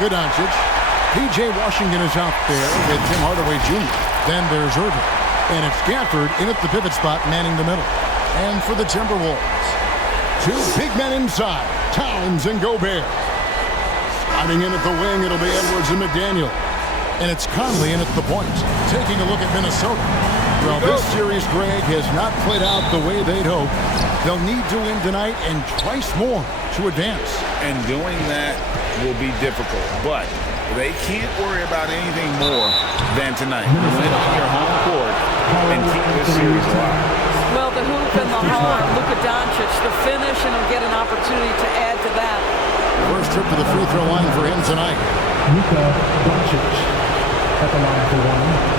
Luka Doncic. P.J. Washington is out there with Tim Hardaway Jr. Then there's Irving. And it's Gafford in at the pivot spot, manning the middle. And for the Timberwolves, two big men inside, Towns and Gobert. Sliding in at the wing, it'll be Edwards and McDaniel. And it's Conley in at the point. Taking a look at Minnesota. Well, this series, Greg, has not played out the way they'd hoped. They'll need to win tonight and twice more to advance. And doing that will be difficult, but they can't worry about anything more than tonight. Win on your home court and keep this series alive. Well, the hoop and the home, Luka Doncic, the finish, and he'll get an opportunity to add to that. First trip to the free throw line for him tonight. Luka Doncic at the line for one.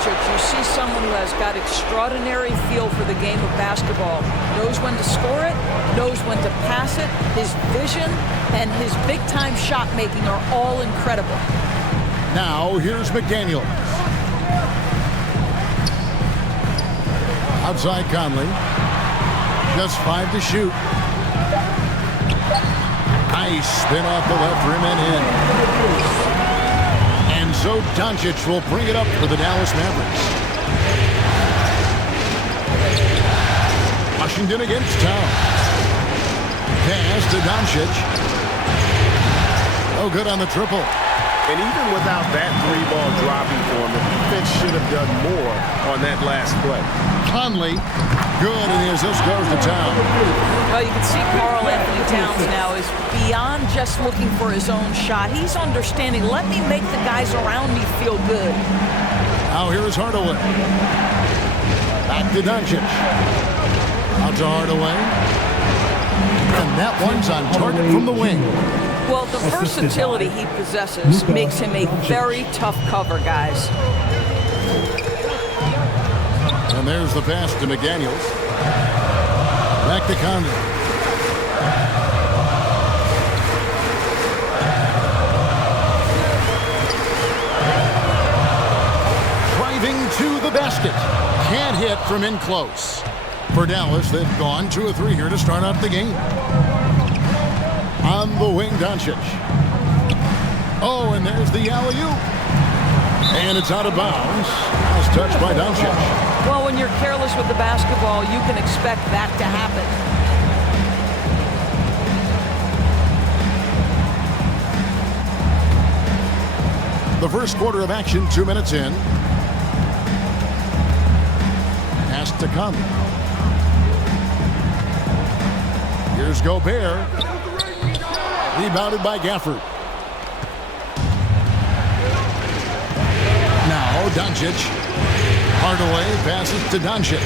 You see someone who has got extraordinary feel for the game of basketball. Knows when to score it, knows when to pass it. His vision and his big-time shot making are all incredible. Now, here's McDaniel. Outside Conley. Just 5 to shoot. Nice spin off the left rim and in. So Doncic will bring it up for the Dallas Mavericks. Washington against Towns. Pass to Doncic. Oh, good on the triple. And even without that three-ball dropping for him, the defense should have done more on that last play. Conley, good, and the assist goes to Towns. Well, you can see Karl Anthony Towns now is beyond just looking for his own shot. He's understanding, let me make the guys around me feel good. Now here is Hardaway. Back to Doncic. Out to Hardaway. And that one's on target from the wing. Well, the versatility he possesses makes him a very tough cover, guys. And there's the pass to McDaniels. Back to Conley. Driving to the basket. Can't hit from in close. For Dallas, they've gone 2 of 3 here to start out the game. On the wing, Doncic. Oh, and there's the alley-oop. And it's out of bounds. Nice touch by Doncic. Well, when you're careless with the basketball, you can expect that to happen. The first quarter of action, 2 minutes in. Pass to Conley. Here's Gobert. Rebounded by Gafford. Now Doncic. Hardaway passes to Doncic.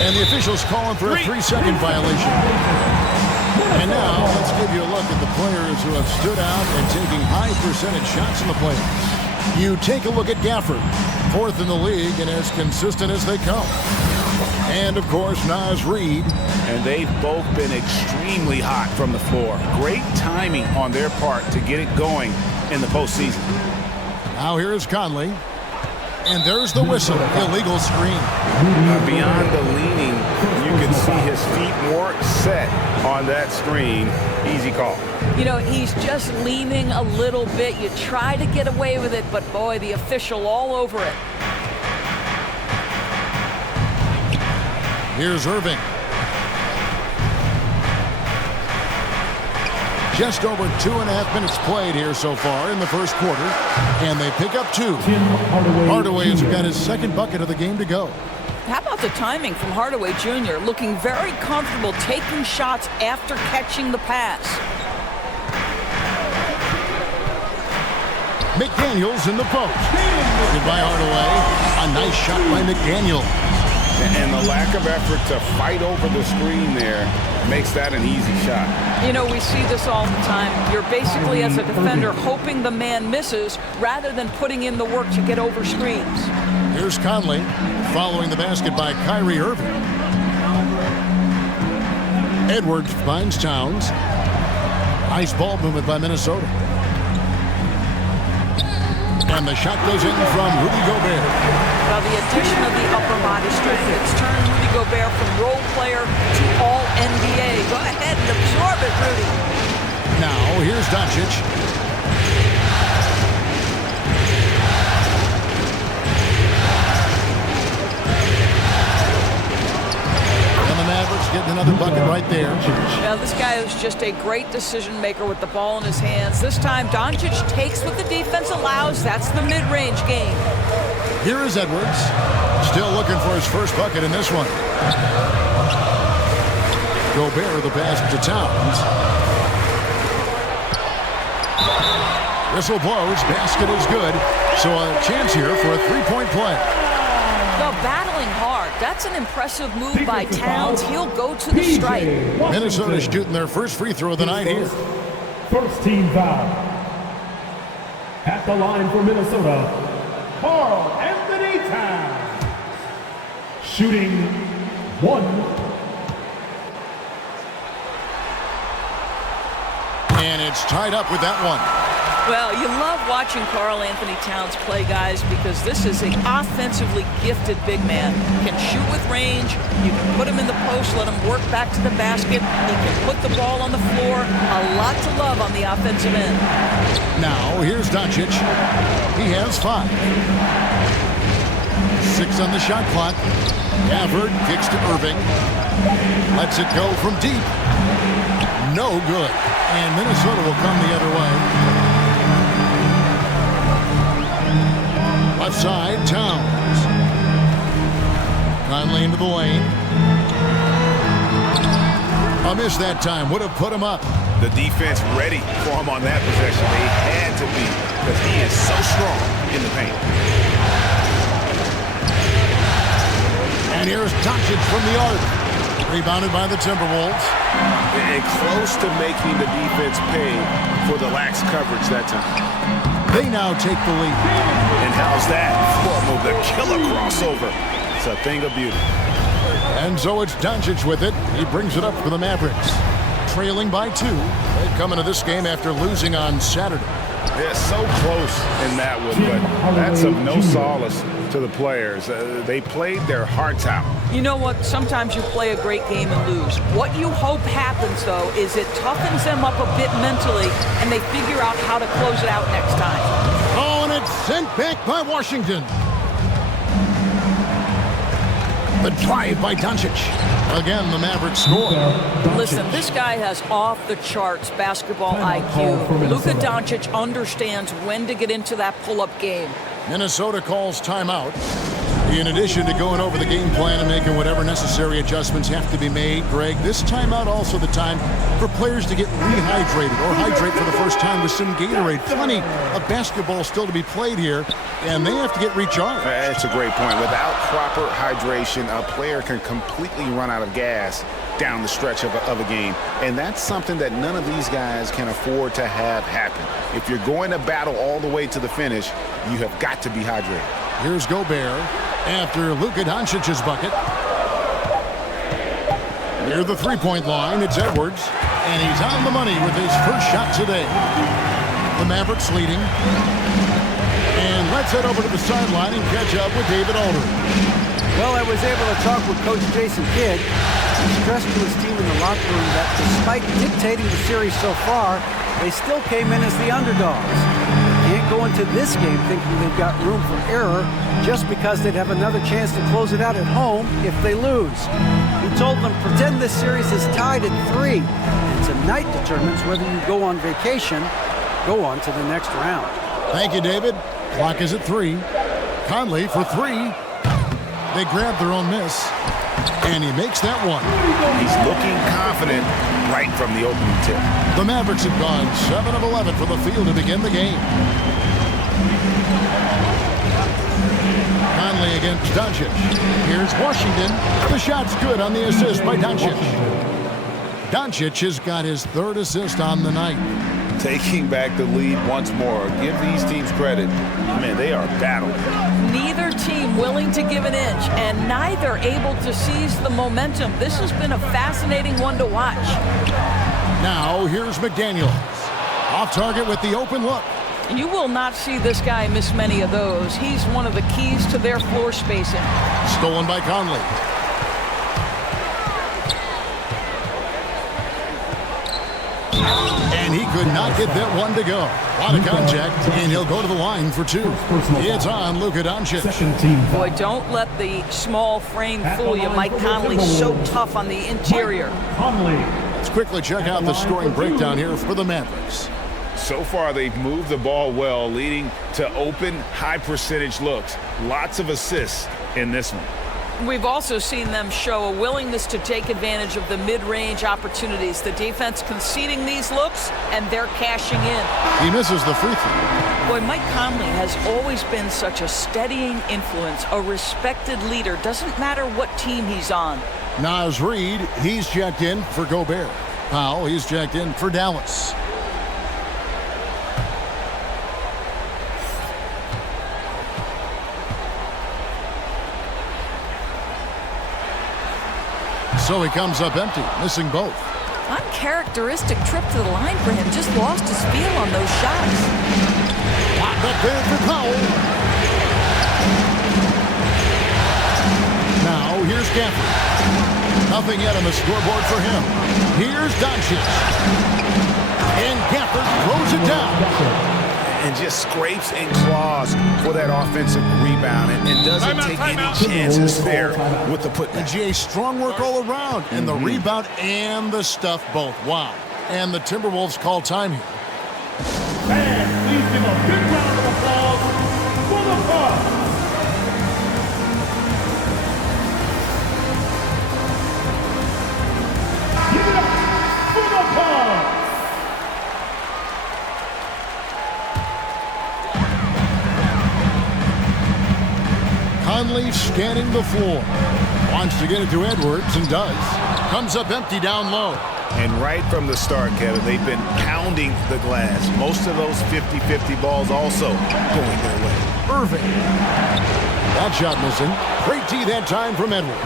And the officials calling for a 3-second violation. And now let's give you a look at the players who have stood out and taking high percentage shots in the playoffs. You take a look at Gafford, 4th in the league and as consistent as they come. And, of course, Naz Reid. And they've both been extremely hot from the floor. Great timing on their part to get it going in the postseason. Now here's Conley. And there's the whistle. Illegal screen. Beyond the leaning, you can see his feet weren't set on that screen. Easy call. You know, he's just leaning a little bit. You try to get away with it, but, boy, the official all over it. Here's Irving. Just over 2.5 minutes played here so far in the first quarter. And they pick up 2. Hardaway has got his second bucket of the game to go. How about the timing from Hardaway Jr. looking very comfortable taking shots after catching the pass. McDaniels in the post. Goodbye Hardaway. A nice shot by McDaniel. And the lack of effort to fight over the screen there makes that an easy shot. You know, we see this all the time. You're basically, as a defender, hoping the man misses rather than putting in the work to get over screens. Here's Conley following the basket by Kyrie Irving. Edwards finds Towns. Nice ball movement by Minnesota. And the shot goes in from Rudy Gobert. Well, the addition of the upper body strength, it's turned Rudy Gobert from role player to all NBA. Go ahead and absorb it, Rudy. Now, here's Doncic. And the Mavericks getting another bucket right there. Now, this guy is just a great decision maker with the ball in his hands. This time, Doncic takes what the defense allows. That's the mid-range game. Here is Edwards. Still looking for his first bucket in this one. Gobert the pass to Towns. Whistle blows. Basket is good. So a chance here for a three-point play. Well, battling hard. That's an impressive move by Towns. He'll go to the stripe. Minnesota shooting their first free throw of the night here. First team foul. At the line for Minnesota, Carl Anthony Towns. Shooting 1. And it's tied up with that one. Well, you love watching Karl Anthony Towns play, guys, because this is an offensively gifted big man. He can shoot with range. You can put him in the post, let him work back to the basket. He can put the ball on the floor. A lot to love on the offensive end. Now, here's Doncic. He has 5. 6 on the shot clock. Gafford kicks to Irving. Lets it go from deep. No good. And Minnesota will come the other way. Left side, Towns. Conley into the lane. A miss that time. Would have put him up. The defense ready for him on that possession. They had to be, because he is so strong in the paint. And here's Doncic from the arc. Rebounded by the Timberwolves. And close to making the defense pay for the lax coverage that time. They now take the lead. And how's that? Move the killer crossover. It's a thing of beauty. And so it's Doncic with it. He brings it up for the Mavericks. Trailing by 2. They come into this game after losing on Saturday. They're so close in that one, but that's of no solace to the players. They played their hearts out. You know what? Sometimes you play a great game and lose. What you hope happens, though, is it toughens them up a bit mentally, and they figure out how to close it out next time. Oh, and it's sent back by Washington. The drive by Doncic. Again, the Mavericks score. Listen, this guy has off-the-charts basketball IQ. Luka Doncic understands when to get into that pull-up game. Minnesota calls timeout. In addition to going over the game plan and making whatever necessary adjustments have to be made, Greg, this timeout also the time for players to get rehydrated or hydrate for the first time with some Gatorade. Plenty of basketball still to be played here, and they have to get recharged. That's a great point. Without proper hydration, a player can completely run out of gas down the stretch of a game. And that's something that none of these guys can afford to have happen. If you're going to battle all the way to the finish, you have got to be hydrated. Here's Gobert after Luka Doncic's bucket. Near the three-point line, it's Edwards, and he's on the money with his first shot today. The Mavericks leading. And let's head over to the sideline and catch up with David Aldridge. Well, I was able to talk with Coach Jason Kidd. He stressed to his team in the locker room that despite dictating the series so far, they still came in as the underdogs. They can't go into this game thinking they've got room for error just because they'd have another chance to close it out at home if they lose. He told them, pretend this series is tied at 3, and tonight determines whether you go on vacation, go on to the next round. Thank you, David. Clock is at 3. Conley for 3. They grab their own miss, and he makes that one. He's looking confident right from the opening tip. The Mavericks have gone 7 of 11 from the field to begin the game. Conley against Doncic. Here's Washington. The shot's good on the assist by Doncic. Doncic has got his 3rd assist on the night. taking back the lead once more. Give these teams credit. Man, they are battling. Neither team willing to give an inch, and neither able to seize the momentum. This has been a fascinating one to watch. Now, here's McDaniels. Off target with the open look. You will not see this guy miss many of those. He's one of the keys to their floor spacing. Stolen by Conley. And he could not get that one to go. A lot of contact, and he'll go to the line for two. It's on Luka Doncic. Boy, don't let the small frame fool you. Mike Conley's so tough on the interior. Let's quickly check out the scoring breakdown here for the Mavericks. So far, they've moved the ball well, leading to open, high-percentage looks. Lots of assists in this one. We've also seen them show a willingness to take advantage of the mid-range opportunities. The defense conceding these looks, and they're cashing in. He misses the free throw. Boy, Mike Conley has always been such a steadying influence, a respected leader. Doesn't matter what team he's on. Naz Reid, he's checked in for Gobert. Powell, he's checked in for Dallas. So he comes up empty, missing both. Uncharacteristic trip to the line for him. Just lost his feel on those shots. Locked up there for Powell. Now here's Gafford. Nothing yet on the scoreboard for him. Here's Doncic. And Gafford throws it down. And just scrapes and claws for that offensive rebound and doesn't take any chances there with the putback. GA, strong work all around, and the rebound and the stuff both. Wow. And the Timberwolves call time here. And please give a big round of applause for the Bucks. Give it up for the Bucks. Conley scanning the floor. Wants to get it to Edwards and does. Comes up empty down low. And right from the start, Kevin, they've been pounding the glass. Most of those 50-50 balls also going their way. Irving. That shot missing. Great D that time from Edwards.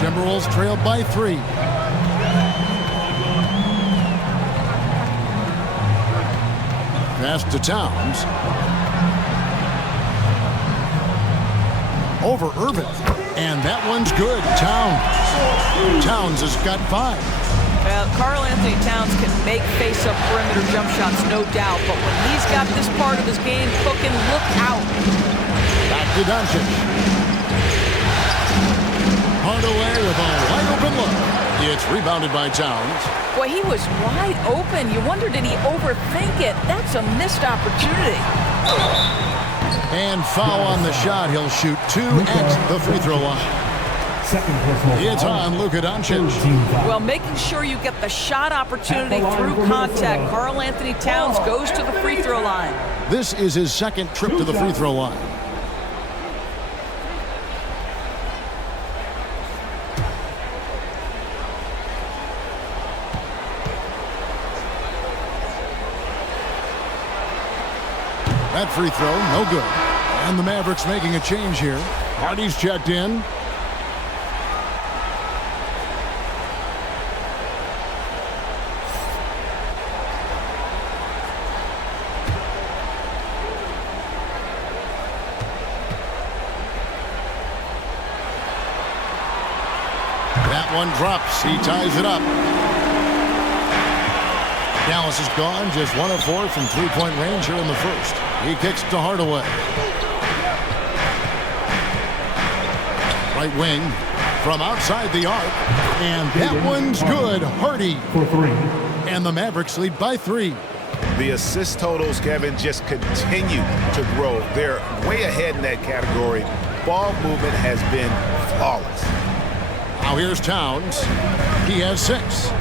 Timberwolves trailed by 3. Pass to Towns. Over Irving. And that one's good. Towns has got 5. Well, Karl Anthony Towns can make face-up perimeter jump shots, no doubt. But when he's got this part of his game cooking, look out. Back to Doncic. Hardaway with a wide open look. It's rebounded by Towns. Boy, he was wide open. You wonder, did he overthink it? That's a missed opportunity. And foul on the shot. He'll shoot 2 at the free throw line. It's on Luka Doncic. Well, making sure you get the shot opportunity through contact. Karl Anthony Towns goes to the free throw line. This is his second trip to the free throw line. That free throw, no good. And the Mavericks making a change here. Hardy's checked in. That one drops. He ties it up. Dallas is gone, just 1 of 4 from three-point range here in the first. He kicks to Hardaway. Right wing from outside the arc. And that one's good. Hardy. For 3. And the Mavericks lead by 3. The assist totals, Kevin, just continue to grow. They're way ahead in that category. Ball movement has been flawless. Now here's Towns. He has 6.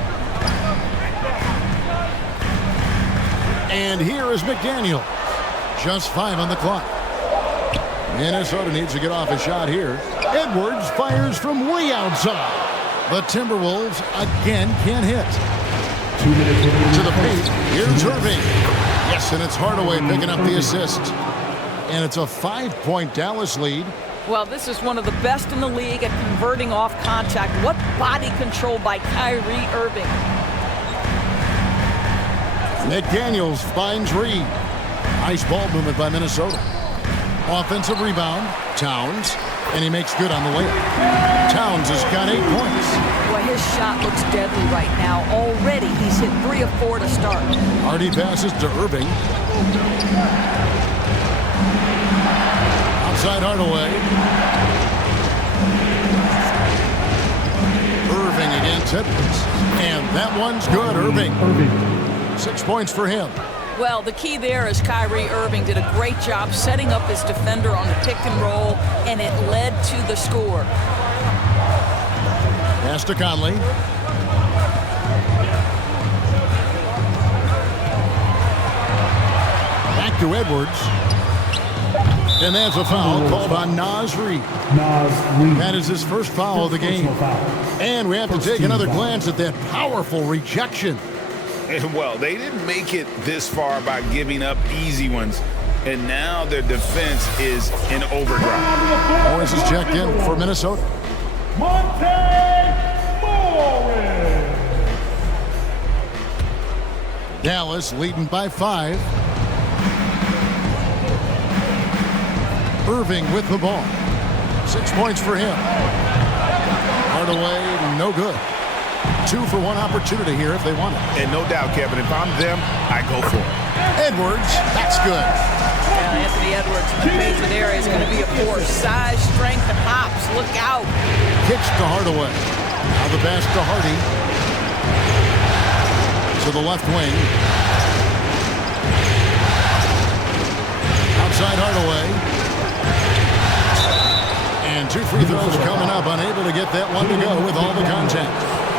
And here is McDaniel. Just 5 on the clock. Minnesota needs to get off a shot here. Edwards fires from way outside. The Timberwolves again can't hit. 2 minutes remaining. To the paint. Here's Irving. Yes, and it's Hardaway picking up the assist. And it's a 5-point Dallas lead. Well, this is one of the best in the league at converting off contact. What body control by Kyrie Irving. McDaniels finds Reed. Nice ball movement by Minnesota. Offensive rebound. Towns. And he makes good on the layup. Towns has got 8 points. Boy, his shot looks deadly right now. Already, he's hit 3 of 4 to start. Hardy passes to Irving. Outside Hardaway. Irving against Edwards. And that one's good. Irving. 6 points for him. Well, the key there is Kyrie Irving did a great job setting up his defender on the pick and roll, and it led to the score. Pass to Conley. Back to Edwards. And that's a foul called on Naz Reid. That is his first foul of the game. And we have to take another glance at that powerful rejection. Well, they didn't make it this far by giving up easy ones. And now their defense is in overdrive. Morris is checked in for Minnesota. Morris. Dallas leading by 5. Irving with the ball. 6 points for him. Hardaway, no good. 2 for 1 opportunity here if they want it. And no doubt, Kevin, if I'm them, I go for it. Edwards, that's good. Yeah, Anthony Edwards in the painted area is going to be a force. Size, strength, and hops. Look out. Kicks to Hardaway. Now the pass to Hardy. To the left wing. Outside Hardaway. And 2 free throws coming up. Unable to get that one to go with all the contact.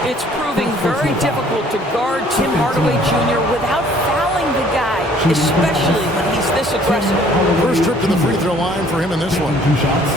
It's proving very difficult to guard Tim Hardaway Jr. without fouling the guy, especially when he's this aggressive. First trip to the free throw line for him in this one. 2 shots.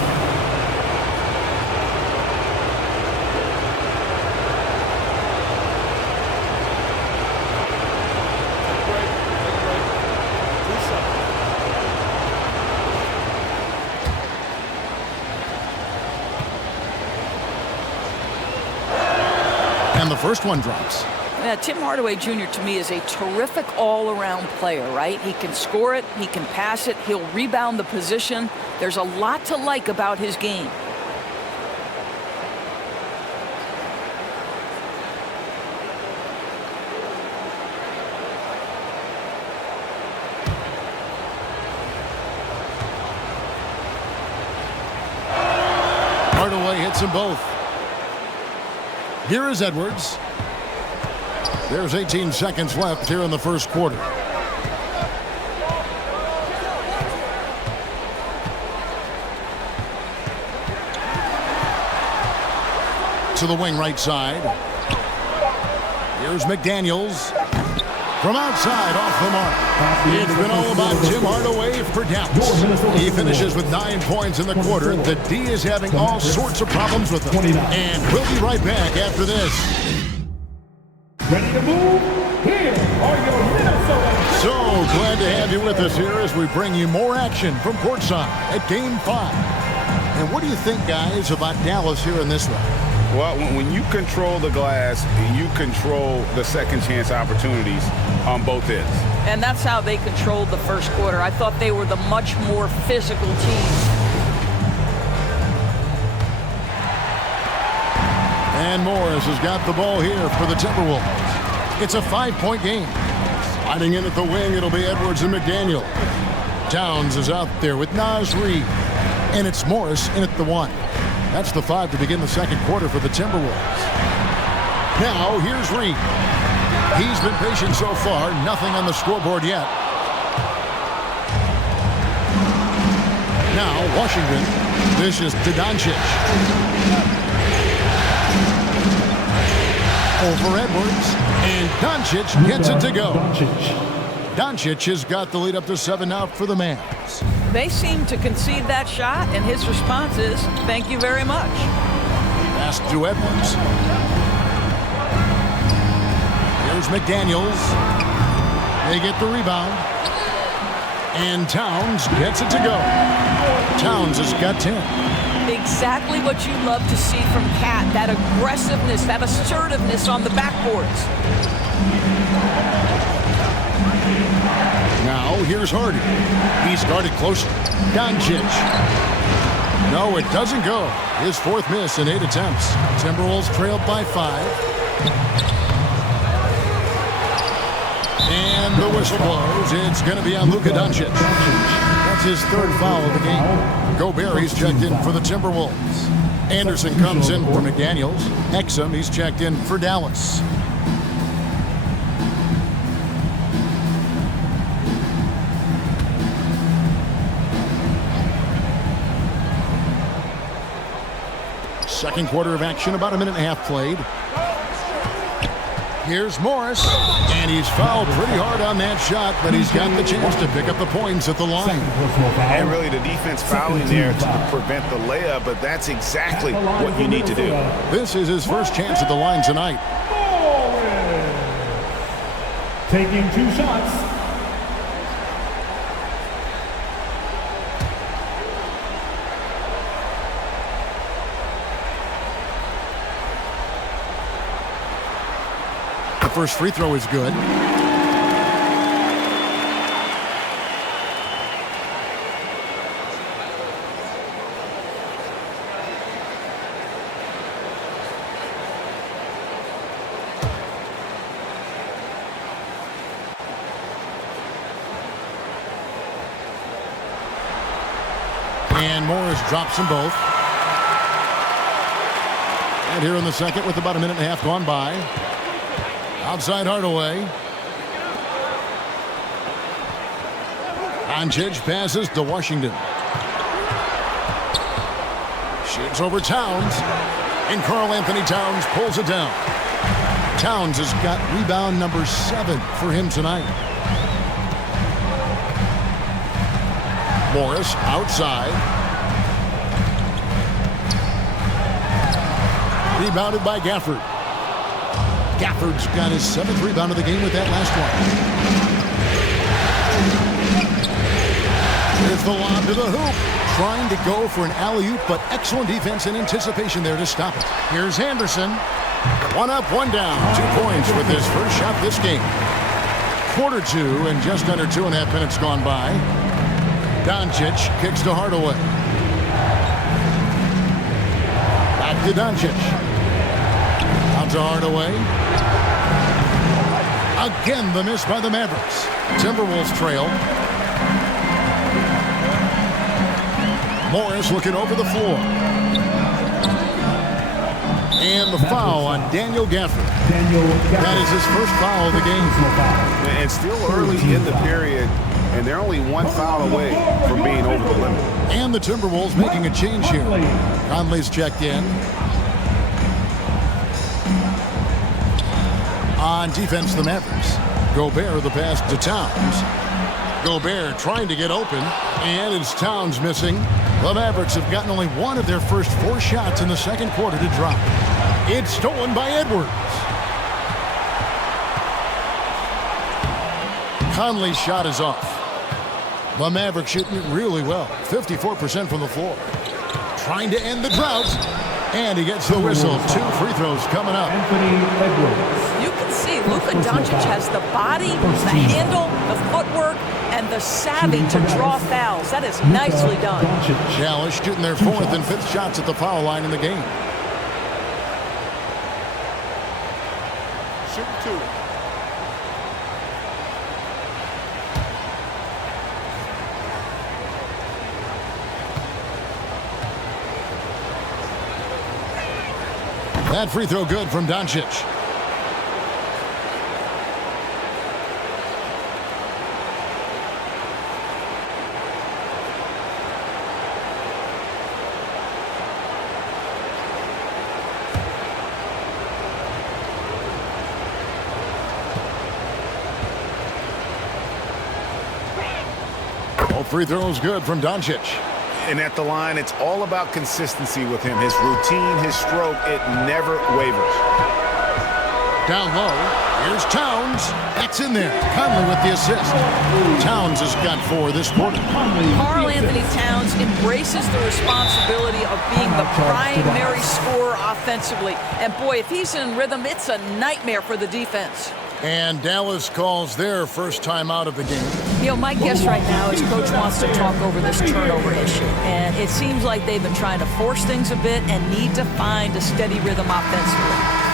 And the first one drops. Yeah, Tim Hardaway Jr. to me is a terrific all-around player, right? He can score it, he can pass it, he'll rebound the position. There's a lot to like about his game. Hardaway hits them both. Here is Edwards. There's 18 seconds left here in the first quarter. To the wing right side. Here's McDaniels. From outside, off the mark. It's been all about Tim Hardaway for Dallas. He finishes with 9 points in the quarter. The D is having all sorts of problems with him. And we'll be right back after this. Ready to move? Here are your Minnesota. So glad to have you with us here as we bring you more action from courtside at Game 5. And what do you think, guys, about Dallas here in this one? Well, when you control the glass, you control the second chance opportunities on both ends. And that's how they controlled the first quarter. I thought they were the much more physical team. And Morris has got the ball here for the Timberwolves. It's a 5-point game. Sliding in at the wing, it'll be Edwards and McDaniel. Towns is out there with Naz Reid. And it's Morris in at the 1. That's the 5 to begin the second quarter for the Timberwolves. Now, here's Reid. He's been patient so far. Nothing on the scoreboard yet. Now, Washington. This is to Doncic. Over Edwards. And Doncic gets it to go. Doncic has got the lead up to 7 out for the Mavs. They seem to concede that shot, and his response is, thank you very much. Pass to Edwards. There's McDaniels. They get the rebound. And Towns gets it to go. Towns has got 10. Exactly what you love to see from Cat, that aggressiveness, that assertiveness on the backboards. Now here's Hardy. He's guarded closely. Doncic. No, it doesn't go. His fourth miss in 8 attempts. Timberwolves trailed by 5. And the whistle blows. It's going to be on Luka Doncic. That's his third foul of the game. Gobert, he's checked in for the Timberwolves. Anderson comes in for McDaniels. Exum, he's checked in for Dallas. Second quarter of action, about a minute and a half played. Here's Morris, and he's fouled pretty hard on that shot, but he's got the chance to pick up the points at the line. And really the defense fouling there to prevent the layup, but that's exactly what you need to do. This is his first chance at the line tonight. Taking 2 shots. The first free throw is good. And Morris drops them both. And here in the second with about a minute and a half gone by. Outside Hardaway. Doncic passes to Washington. Shoots over Towns. And Karl Anthony Towns pulls it down. Towns has got rebound number 7 for him tonight. Morris outside. Rebounded by Gafford. Gafford's got his 7th rebound of the game with that last one. Here's the lob to the hoop. Trying to go for an alley-oop, but excellent defense and anticipation there to stop it. Here's Anderson. 1 up, 1 down. 2 points with his first shot this game. Quarter 2 and just under 2.5 minutes gone by. Doncic kicks to Hardaway. Back to Doncic. Out to Hardaway. Again, the miss by the Mavericks. Timberwolves trail. Morris looking over the floor. And the foul on Daniel Gafford. That is his first foul of the game. And still early in the period, and they're only 1 foul away from being over the limit. And the Timberwolves making a change here. Conley's checked in. On defense, the Mavericks. Gobert the pass to Towns. Gobert trying to get open, and it's Towns missing. The Mavericks have gotten only 1 of their first 4 shots in the second quarter to drop. It's stolen by Edwards. Conley's shot is off. The Mavericks shooting it really well. 54% from the floor. Trying to end the drought. And he gets the whistle. 2 free throws coming up. Anthony Edwards. You can see Luka Doncic has the body, the handle, the footwork, and the savvy to draw fouls. That is nicely done. Dallas shooting their 4th and 5th shots at the foul line in the game. Shoot 2. That free throw good from Doncic. Both free throws good from Doncic. And at the line, it's all about consistency with him. His routine, his stroke, it never wavers. Down low. Here's Towns. That's in there. Conley with the assist. Towns has got 4 this quarter. Karl Anthony Towns embraces the responsibility of being the primary scorer offensively. And boy, if he's in rhythm, it's a nightmare for the defense. And Dallas calls their first time out of the game. You know, my guess right now is Coach wants to talk over this turnover issue. And it seems like they've been trying to force things a bit and need to find a steady rhythm offensively.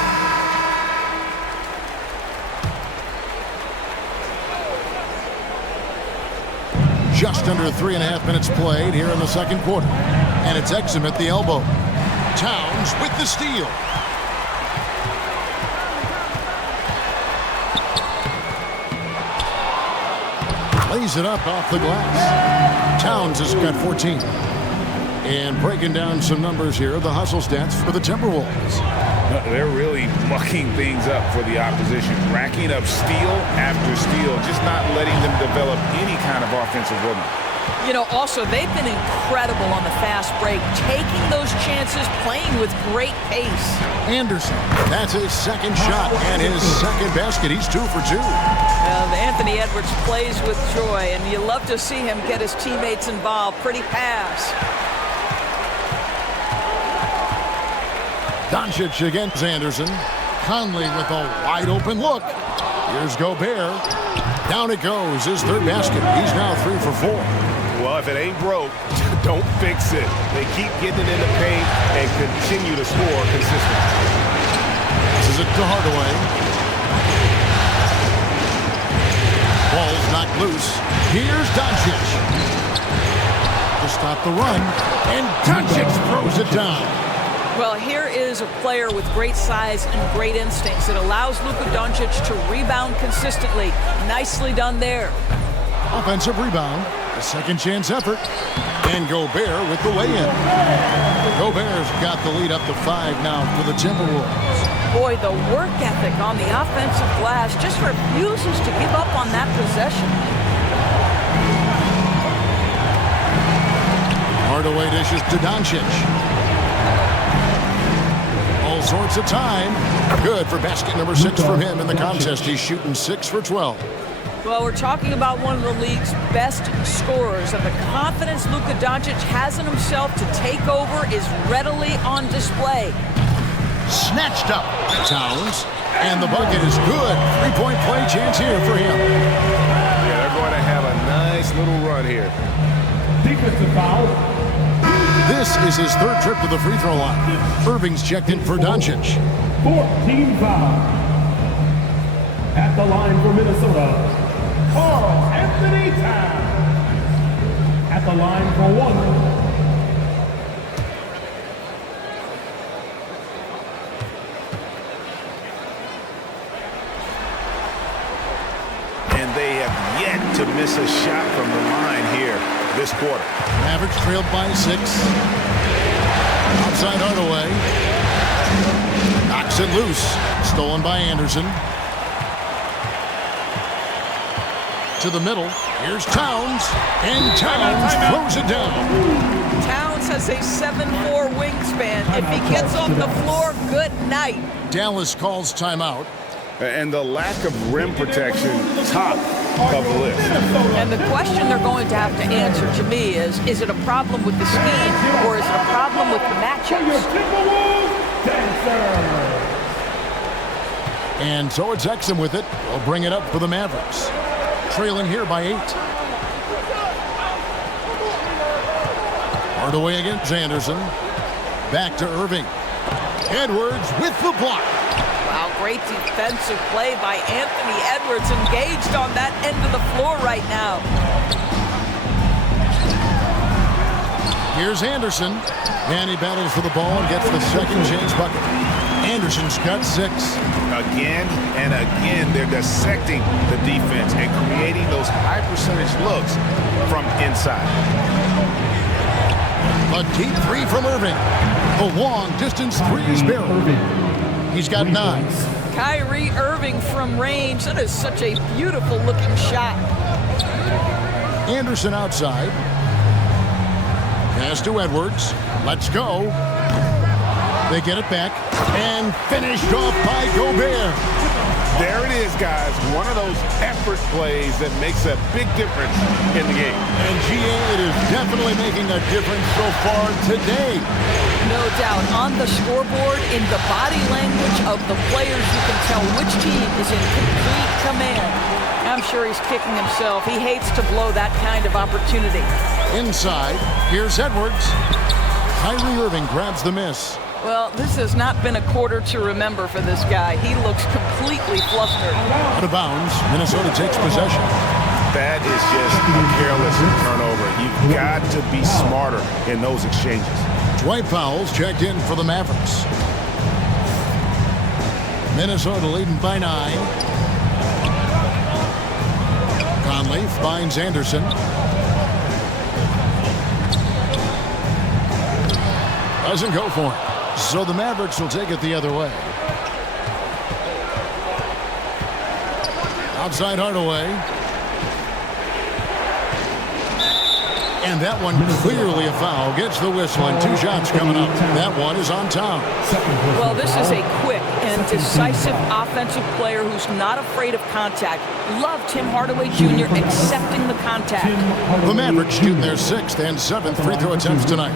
Just under 3.5 minutes played here in the second quarter. And it's Exum at the elbow. Towns with the steal. Lays it up off the glass. Towns has got 14. And breaking down some numbers here, the hustle stats for the Timberwolves. They're really mucking things up for the opposition, racking up steal after steal, just not letting them develop any kind of offensive rhythm. You know, also, they've been incredible on the fast break, taking those chances, playing with great pace. Anderson, that's his second shot and his second basket. He's 2 for 2. Anthony Edwards plays with joy, and you love to see him get his teammates involved. Pretty pass. Doncic against Anderson. Conley with a wide open look. Here's Gobert. Down it goes, his third basket. He's now 3 for 4. Well, if it ain't broke, don't fix it. They keep getting it in the paint and continue to score consistently. This is it to Hardaway. Ball's knocked loose. Here's Doncic. To stop the run. And Doncic throws it down. Well, here is a player with great size and great instincts. It allows Luka Doncic to rebound consistently. Nicely done there. Offensive rebound. A second chance effort. And Gobert with the lay-in. Gobert's got the lead up to 5 now for the Timberwolves. Boy, the work ethic on the offensive glass just refuses to give up on that possession. Hardaway dishes to Doncic. All sorts of time. Good for basket number 6 from him in the contest. He's shooting 6 for 12. Well, we're talking about one of the league's best scorers, and the confidence Luka Doncic has in himself to take over is readily on display. Snatched up. Towns. And the bucket is good. 3-point play chance here for him. Yeah, they're going to have a nice little run here. Defensive foul. This is his 3rd trip to the free throw line. Irving's checked in for Doncic. 14 foul. At the line for Minnesota, Karl Anthony Towns. At the line for 1. And they have yet to miss a shot from the line here this quarter. Mavericks trailed by 6. Outside Hardaway. Knocks it loose. Stolen by Anderson. To the middle. Here's Towns. And Towns throws it down. Towns has a 7'4" wingspan. If he gets off the floor, good night. Dallas calls timeout. And the lack of rim protection, top of the list. And the question they're going to have to answer to me is it a problem with the scheme or is it a problem with the matchups? And so it's Exum with it. We'll bring it up for the Mavericks. Trailing here by 8. Hardaway against Anderson. Back to Irving. Edwards with the block. Wow, great defensive play by Anthony Edwards, engaged on that end of the floor right now. Here's Anderson. And he battles for the ball and gets the second chance bucket. Anderson's got 6. Again and again, they're dissecting the defense and creating those high percentage looks from inside. A deep 3 from Irving. The long distance 3 is barreled. He's got 9. Kyrie Irving from range. That is such a beautiful looking shot. Anderson outside. Pass to Edwards. Let's go. They get it back. And finished off by Gobert. There it is, guys. One of those effort plays that makes a big difference in the game. And GA, it is definitely making a difference so far today. No doubt. On the scoreboard, in the body language of the players, you can tell which team is in complete command. I'm sure he's kicking himself. He hates to blow that kind of opportunity. Inside, here's Edwards. Kyrie Irving grabs the miss. Well, this has not been a quarter to remember for this guy. He looks completely flustered. Out of bounds, Minnesota takes possession. That is just a careless turnover. You've got to be smarter in those exchanges. Dwight Powell's checked in for the Mavericks. Minnesota leading by 9. Conley finds Anderson. Doesn't go for it. So the Mavericks will take it the other way. Outside Hardaway. And that one clearly a foul. Gets the whistle and 2 shots coming up. That one is on Towns. Well, this is a quick and decisive offensive player who's not afraid of contact. Love Tim Hardaway Jr. accepting the contact. The Mavericks shooting their 6th and 7th free throw attempts tonight.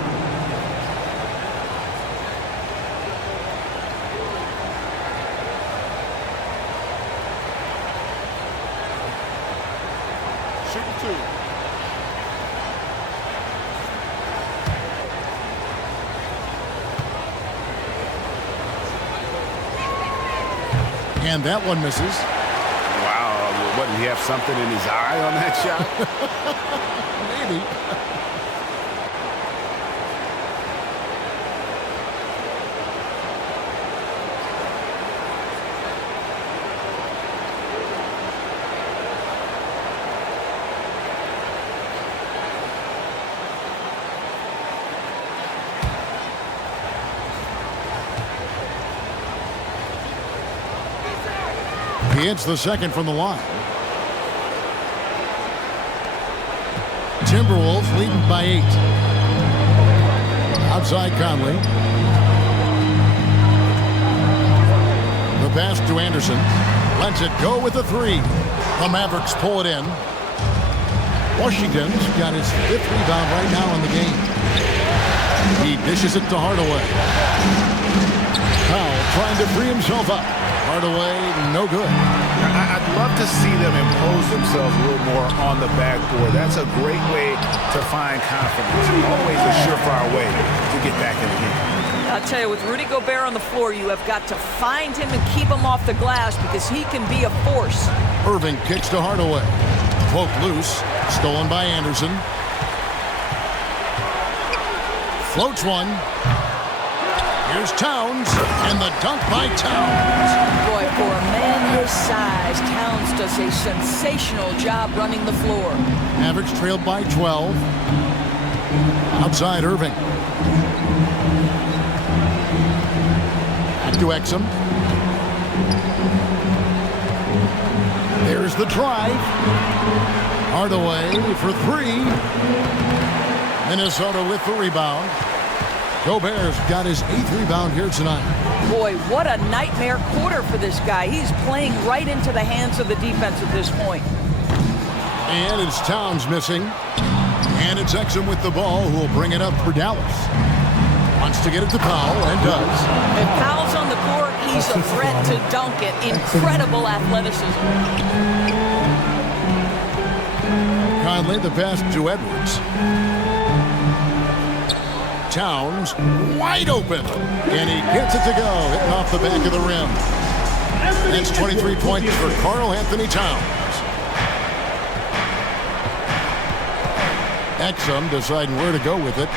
And that one misses. Wow, what, did he have something in his eye on that shot? Maybe. He hits the second from the line. Timberwolves leading by 8. Outside Conley. The pass to Anderson. Lets it go with the 3. The Mavericks pull it in. Washington's got his 5th rebound right now in the game. He dishes it to Hardaway. Powell trying to free himself up. Hardaway, no good. I'd love to see them impose themselves a little more on the backboard. That's a great way to find confidence. Always a surefire way to get back in the game. I'll tell you, with Rudy Gobert on the floor, you have got to find him and keep him off the glass because he can be a force. Irving kicks to Hardaway. Poked loose. Stolen by Anderson. Floats one. Here's Towns, and the dunk by Towns. Boy, for a man his size, Towns does a sensational job running the floor. Mavericks trailed by 12. Outside Irving. Back to Exum. There's the drive. Hardaway for 3. Minnesota with the rebound. Gobert's got his 8th rebound here tonight. Boy, what a nightmare quarter for this guy. He's playing right into the hands of the defense at this point. And it's Towns missing. And it's Exum with the ball, who will bring it up for Dallas. Wants to get it to Powell, and does. If Powell's on the court, he's a threat to dunk it. Incredible athleticism. Conley, the pass to Edwards. Towns wide open, and he gets it to go, hitting off the back of the rim. That's 23 points for Karl Anthony Towns. Exum deciding where to go with it.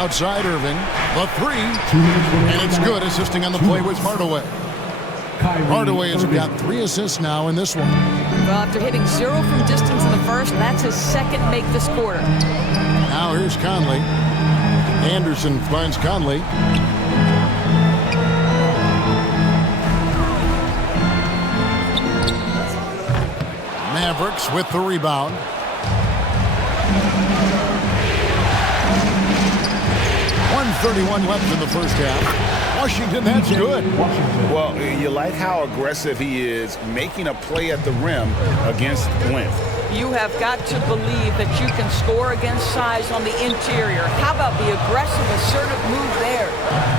Outside Irving, the 3, and it's good. Assisting on the play was Hardaway. Hardaway has got 3 assists now in this one. Well, after hitting 0 from distance in the first, that's his 2nd make this quarter. Now here's Conley. Anderson finds Conley. Mavericks with the rebound. .131 left in the first half. Washington, that's good. Well, you like how aggressive he is, making a play at the rim against length. You have got to believe that you can score against size on the interior. How about the aggressive, assertive move there?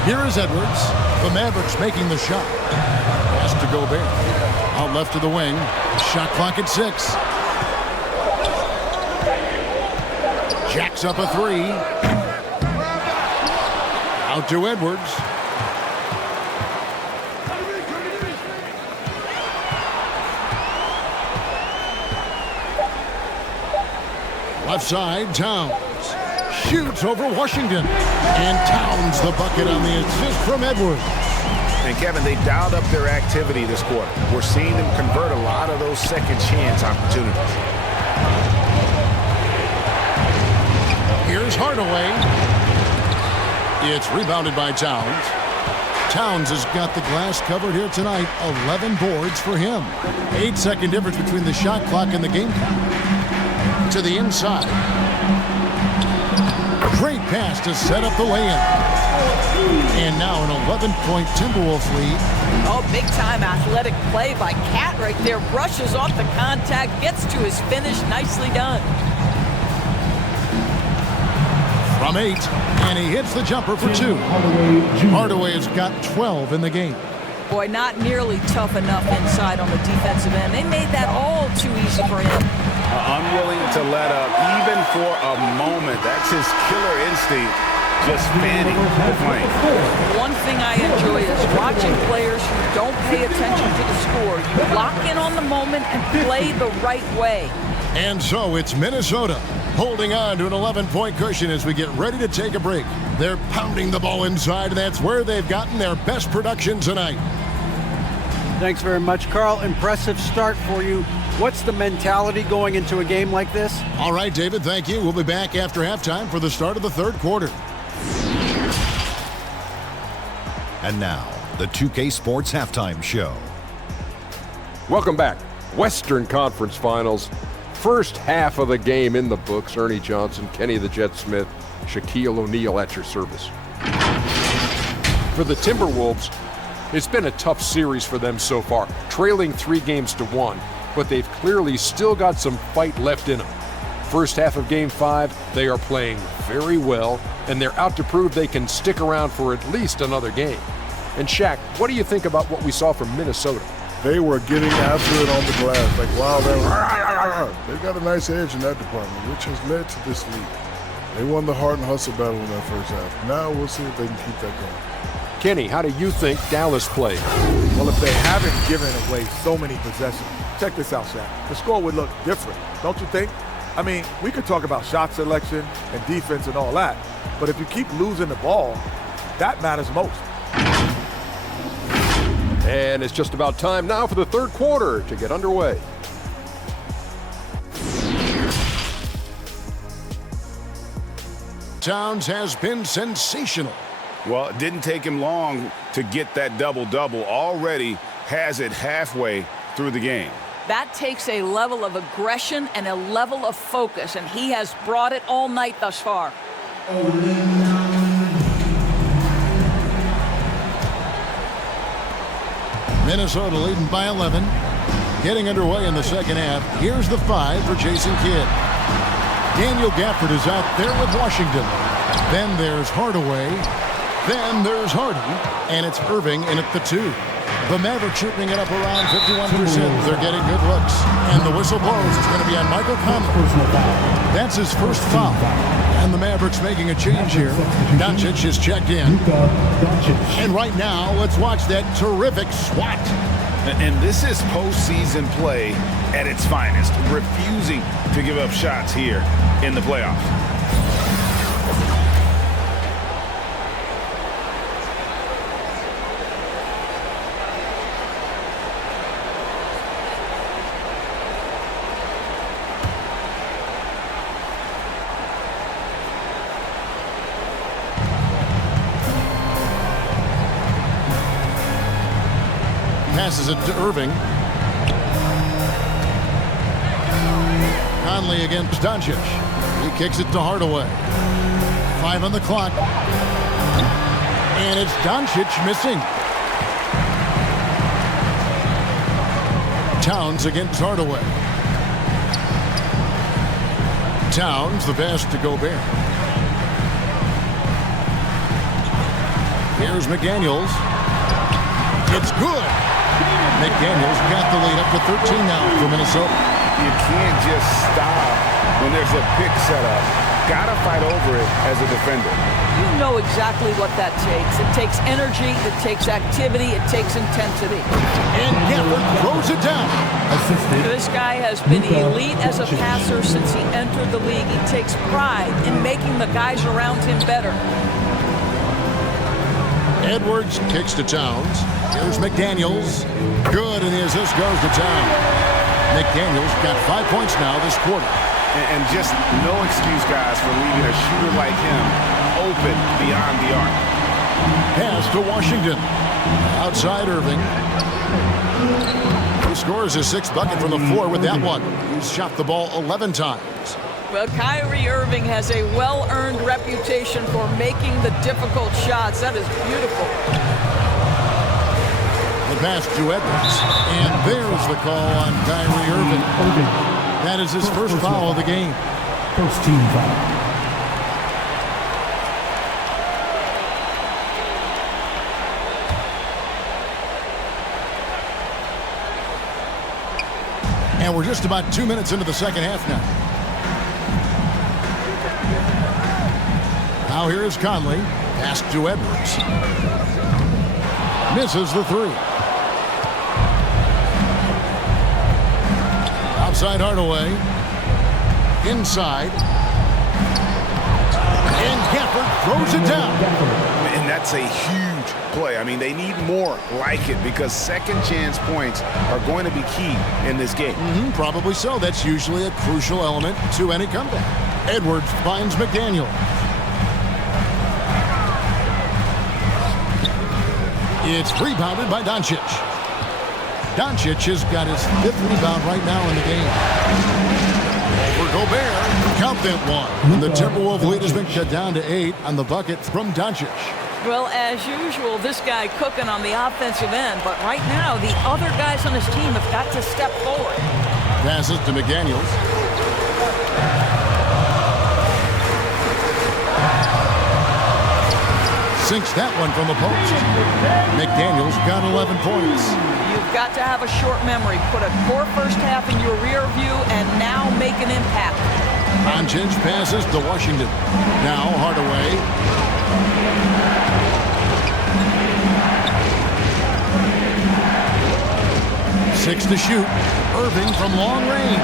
Here is Edwards. The Mavericks making the shot. Pass to Gobert. Out left to the wing. Shot clock at 6. Jacks up a 3. Out to Edwards. Left side, Towns. Shoots over Washington. And Towns the bucket on the assist from Edwards. And Kevin, they dialed up their activity this quarter. We're seeing them convert a lot of those second chance opportunities. Here's Hardaway. It's rebounded by Towns. Towns has got the glass covered here tonight. 11 boards for him. 8-second difference between the shot clock and the game clock. To the inside. Great pass to set up the lay-in. And now an 11-point Timberwolves lead. Oh, big-time athletic play by Cat right there. Brushes off the contact, gets to his finish. Nicely done. From 8, and he hits the jumper for 2. Hardaway has got 12 in the game. Boy, not nearly tough enough inside on the defensive end. They made that all too easy for him. Unwilling to let up, even for a moment. That's his killer instinct, just fanning the flame. One thing I enjoy is watching players who don't pay attention to the score. You lock in on the moment and play the right way. And so it's Minnesota holding on to an 11-point cushion as we get ready to take a break. They're pounding the ball inside, and that's where they've gotten their best production tonight. Thanks very much, Carl. Impressive start for you. What's the mentality going into a game like this? All right, David, thank you. We'll be back after halftime for the start of the third quarter. And now, the 2K Sports Halftime Show. Welcome back. Western Conference Finals. First half of the game in the books. Ernie Johnson, Kenny the Jet Smith, Shaquille O'Neal at your service. For the Timberwolves, it's been a tough series for them so far, trailing 3-1, but they've clearly still got some fight left in them. First half of Game 5, they are playing very well, and they're out to prove they can stick around for at least another game. And Shaq, what do you think about what we saw from Minnesota? They were getting after it on the glass. Like, wow, they've got a nice edge in that department, which has led to this lead. They won the heart and hustle battle in that first half. Now we'll see if they can keep that going. Kenny, how do you think Dallas played? Well, if they haven't given away so many possessions, check this out, Shaq. The score would look different, don't you think? I mean, we could talk about shot selection and defense and all that, but if you keep losing the ball, that matters most. And it's just about time now for the third quarter to get underway. Towns has been sensational. Well, it didn't take him long to get that double-double. Already has it halfway through the game. That takes a level of aggression and a level of focus, and he has brought it all night thus far. Minnesota leading by 11. Getting underway in the second half. Here's the 5 for Jason Kidd. Daniel Gafford is out there with Washington. Then there's Hardaway. Then there's Harden. And it's Irving in at the 2. The Mavericks shooting it up around 51%. They're getting good looks. And the whistle blows. It's going to be on Michael Conley. That's his first foul. And the Mavericks making a change here. Doncic is checked in. And right now, let's watch that terrific swat. And this is postseason play at its finest, refusing to give up shots here in the playoffs. Passes it to Irving. Conley against Doncic. He kicks it to Hardaway. 5 on the clock. And it's Doncic missing. Towns against Hardaway. Towns, the pass to Gobert. Here's McDaniels. It's good. McDaniels got the lead up to 13 now for Minnesota. You can't just stop when there's a pick set up. Gotta fight over it as a defender. You know exactly what that takes. It takes energy, it takes activity, it takes intensity. And Gafford throws it down. This guy has been elite as a passer since he entered the league. He takes pride in making the guys around him better. Edwards kicks to Towns. Here's McDaniels. Good, and the assist goes to Towns. McDaniels got 5 points now this quarter. And just no excuse, guys, for leaving a shooter like him open beyond the arc. Pass to Washington. Outside Irving. He scores his 6th bucket from the floor with that one. He's shot the ball 11 times. Well, Kyrie Irving has a well-earned reputation for making the difficult shots. That is beautiful. The pass to Edwards. And there's the call on Kyrie Irving. That is his first foul of the game. First team foul. And we're just about 2 minutes into the second half now. Now here is Conley. Pass to Edwards. Misses the three. Outside Hardaway. Inside. And Gafford throws it down. And that's a huge play. I mean, they need more like it because second chance points are going to be key in this game. Probably so. That's usually a crucial element to any comeback. Edwards finds McDaniel. It's rebounded by Doncic. Doncic has got his 5th rebound right now in the game. For Gobert, count that one. And the Timberwolves lead has been cut down to 8 on the bucket from Doncic. Well, as usual, this guy cooking on the offensive end, but right now the other guys on his team have got to step forward. Passes to McDaniels. Sinks that one from the post. McDaniels got 11 points. You've got to have a short memory. Put a poor first half in your rear view and now make an impact. Doncic passes to Washington. Now Hardaway. Six to shoot. Irving from long range.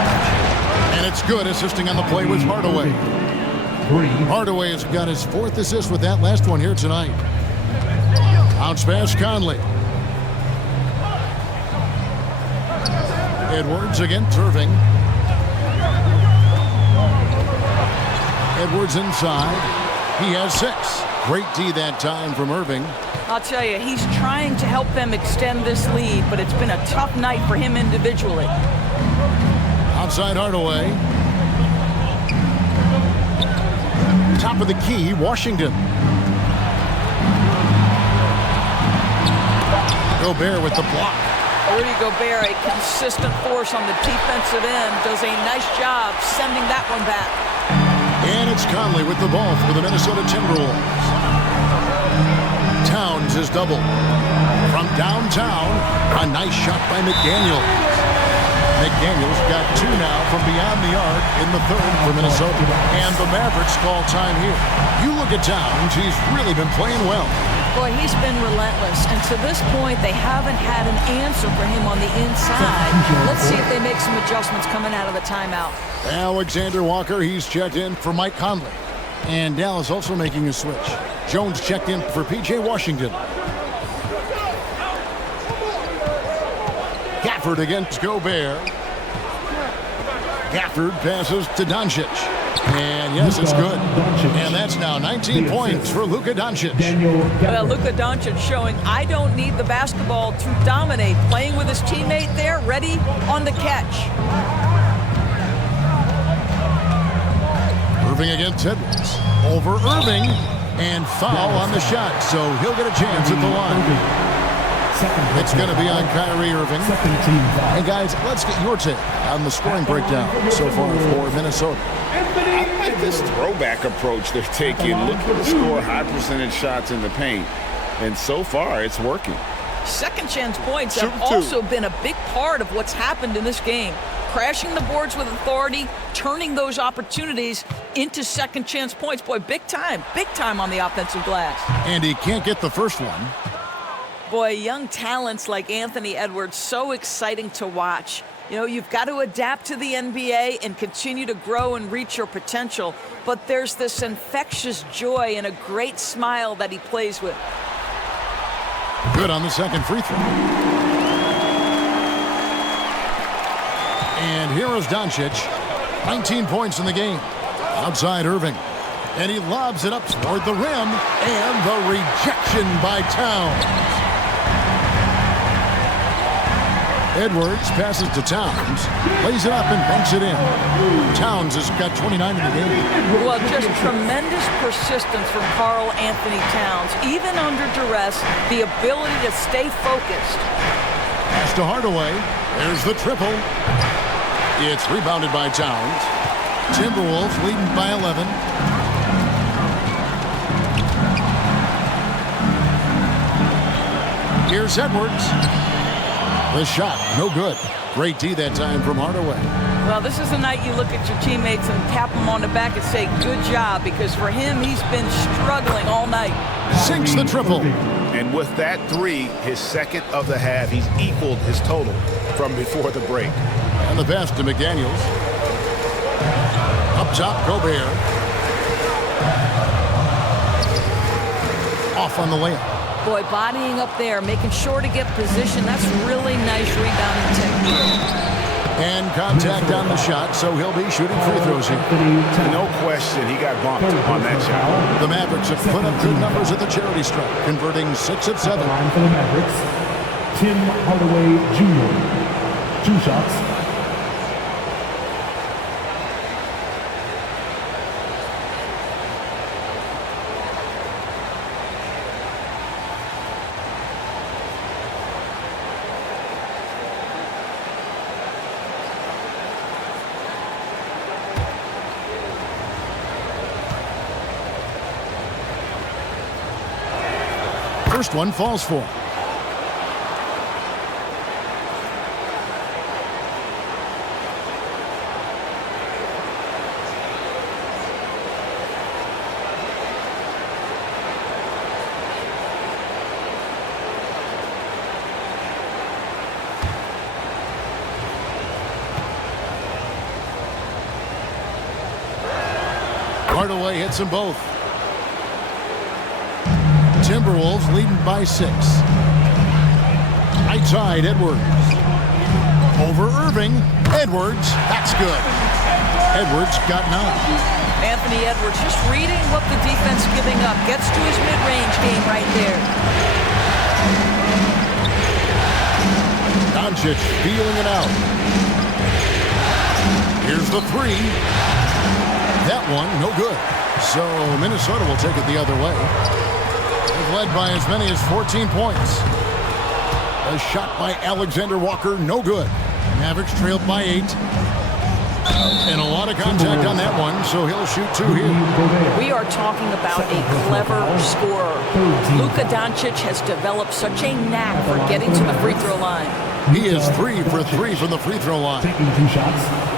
And it's good, assisting on the play with Hardaway. Hardaway has got his 4th assist with that last one here tonight. Bounce pass, Conley. Edwards against Irving. Edwards inside. He has 6. Great D that time from Irving. I'll tell you, he's trying to help them extend this lead, but it's been a tough night for him individually. Outside Hardaway. Top of the key, Washington. Gobert with the block. Rudy Gobert, a consistent force on the defensive end, does a nice job sending that one back. And it's Conley with the ball for the Minnesota Timberwolves. Towns is doubled. From downtown, a nice shot by McDaniels. McDaniels got 2 now from beyond the arc in the 3rd for Minnesota. And the Mavericks call time here. You look at Towns, he's really been playing well. Boy, he's been relentless, and to this point, they haven't had an answer for him on the inside. Let's see if they make some adjustments coming out of the timeout. Alexander Walker, he's checked in for Mike Conley. And Dallas also making a switch. Jones checked in for P.J. Washington. Gafford against Gobert. Gafford passes to Doncic. And yes, it's good. And that's now 19 points for Luka Doncic. Well, Luka Doncic showing I don't need the basketball to dominate. Playing with his teammate there, ready on the catch. Irving against Edwards. Over Irving. And foul on the shot, so he'll get a chance at the line. It's going to be on Kyrie Irving. And guys, let's get your take on the scoring breakdown so far for Minnesota. I like this throwback approach they're taking. Looking to score high percentage shots in the paint. And so far, it's working. Second chance points have also been a big part of what's happened in this game. Crashing the boards with authority, turning those opportunities into second chance points. Boy, big time on the offensive glass. And he can't get the first one. Boy, young talents like Anthony Edwards, so exciting to watch. You know, you've got to adapt to the NBA and continue to grow and reach your potential. But there's this infectious joy and a great smile that he plays with. Good on the second free throw. And here is Doncic. 19 points in the game. Outside Irving. And he lobs it up toward the rim. And the rejection by Towns. Edwards passes to Towns, lays it up and banks it in. Towns has got 29 in the game. Well, just tremendous persistence from Karl Anthony Towns. Even under duress, the ability to stay focused. Pass to Hardaway. There's the triple. It's rebounded by Towns. Timberwolves leading by 11. Here's Edwards. The shot, no good. Great D that time from Hardaway. Well, this is the night you look at your teammates and tap them on the back and say, good job, because for him, he's been struggling all night. Sinks the triple. And with that three, his second of the half, he's equaled his total from before the break. And the pass to McDaniels. Up top, Gobert. Off on the layup. Boy, bodying up there, making sure to get position. That's really nice rebounding technique. And contact on the shot, so he'll be shooting free throws here. No question, he got bumped on that shot. The Mavericks have put up good numbers at the charity stripe, converting 6 of 7. Line for the Mavericks, Tim Hardaway Jr. 2 shots. First one falls for him. Hardaway hits them both. Timberwolves leading by 6. Outside Edwards. Over Irving. Edwards. That's good. Edwards got 9. Anthony Edwards just reading what the defense giving up. Gets to his mid-range game right there. Doncic feeling it out. Here's the 3. That one, no good. So Minnesota will take it the other way. They've led by as many as 14 points. A shot by Alexander Walker, no good. Mavericks trailed by 8. And a lot of contact on that one, so he'll shoot 2 here. We are talking about a clever scorer. Luka Doncic has developed such a knack for getting to the free throw line. He is 3 for 3 from the free throw line. Taking 2 shots.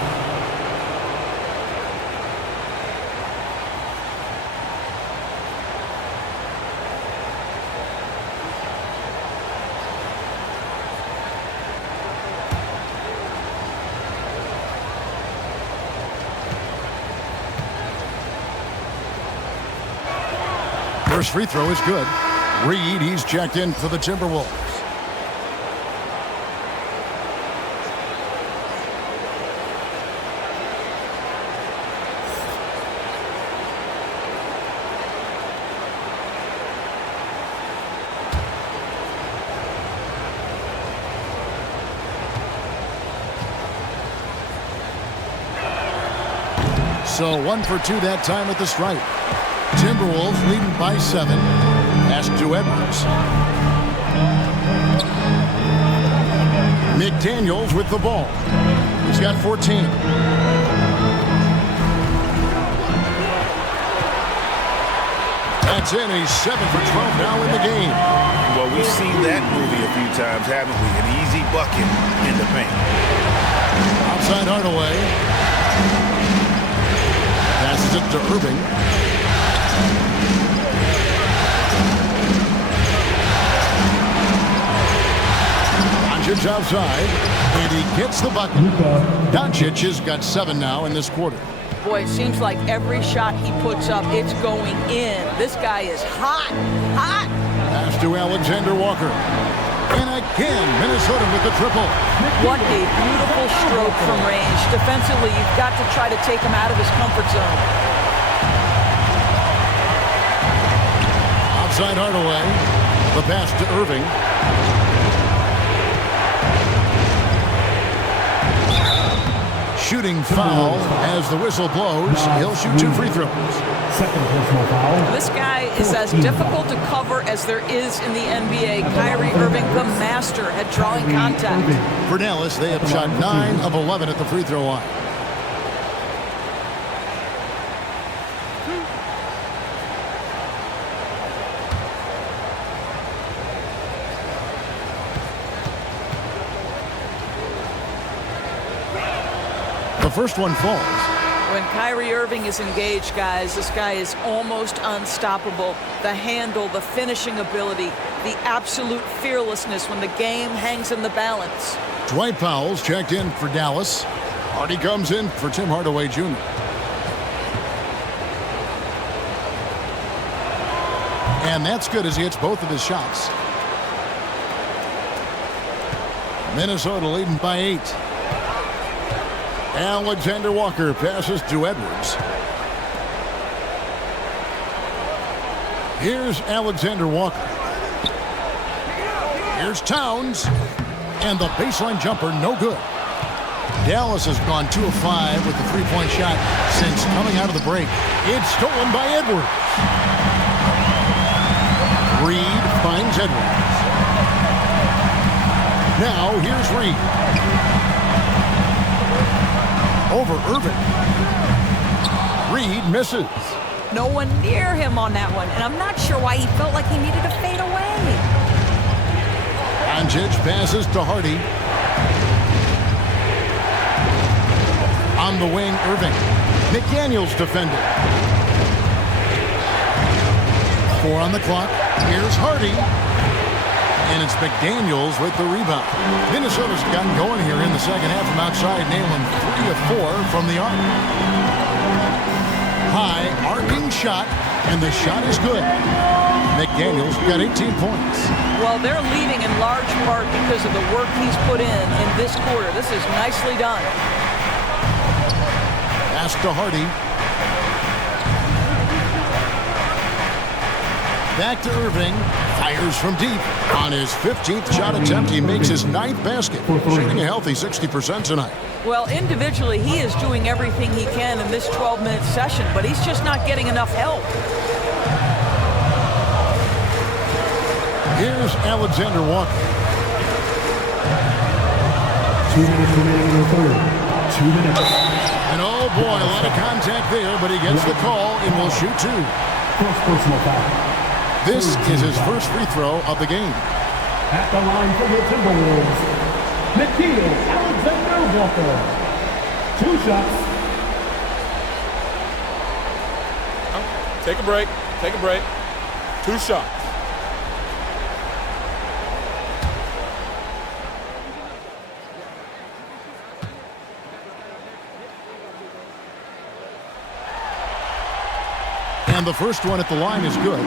First free throw is good. Reed, he's checked in for the Timberwolves. So 1 for 2 that time at the stripe. Timberwolves leading by 7. Pass to Edwards. McDaniels with the ball. He's got 14. That's in. He's 7 for 12 now in the game. Well, we've seen that movie a few times, haven't we? An easy bucket in the paint. Outside Hardaway. Passes it to Irving. Doncic outside, and he gets the bucket. Doncic has got 7 now in this quarter. Boy, it seems like every shot he puts up, it's going in. This guy is hot, hot. Pass to Alexander Walker. And again, Minnesota with the triple. What a beautiful stroke from range. Defensively, you've got to try to take him out of his comfort zone. Outside Hardaway. The pass to Irving. Shooting foul as the whistle blows. He'll shoot 2 free throws. Second personal foul. This guy is as difficult to cover as there is in the NBA. Kyrie Irving, the master at drawing contact. For Dallas, they have shot 9 of 11 at the free throw line. The first one falls. When Kyrie Irving is engaged, guys, this guy is almost unstoppable. The handle, the finishing ability, the absolute fearlessness when the game hangs in the balance. Dwight Powell's checked in for Dallas. Hardy comes in for Tim Hardaway Jr. And that's good as he hits both of his shots. Minnesota leading by 8. Alexander Walker passes to Edwards. Here's Alexander Walker. Here's Towns. And the baseline jumper, no good. Dallas has gone 2 of 5 with the three-point shot since coming out of the break. It's stolen by Edwards. Reed finds Edwards. Now here's Reed. Over Irving. Reed misses. No one near him on that one, and I'm not sure why he felt like he needed to fade away. Doncic passes to Hardy. On the wing, Irving. McDaniels defended. 4 on the clock. Here's Hardy. And it's McDaniels with the rebound. Minnesota's gotten going here in the second half from outside, nailing 3 of 4 from the arc. High, arcing shot, and the shot is good. McDaniels got 18 points. Well, they're leading in large part because of the work he's put in this quarter. This is nicely done. Pass to Hardy. Back to Irving. Fires from deep. On his 15th shot attempt, he makes his 9th basket. Shooting a healthy 60% tonight. Well, individually, he is doing everything he can in this 12-minute session, but he's just not getting enough help. Here's Alexander Walker. 2 minutes remaining in the third. 2 minutes. And oh boy, a lot of contact there, but he gets the call and will shoot 2. First personal foul. This is his first free throw of the game. At the line for the Timberwolves, Nickeil Alexander-Walker. 2 shots. Take a break. Take a break. 2 shots. And the first one at the line is good.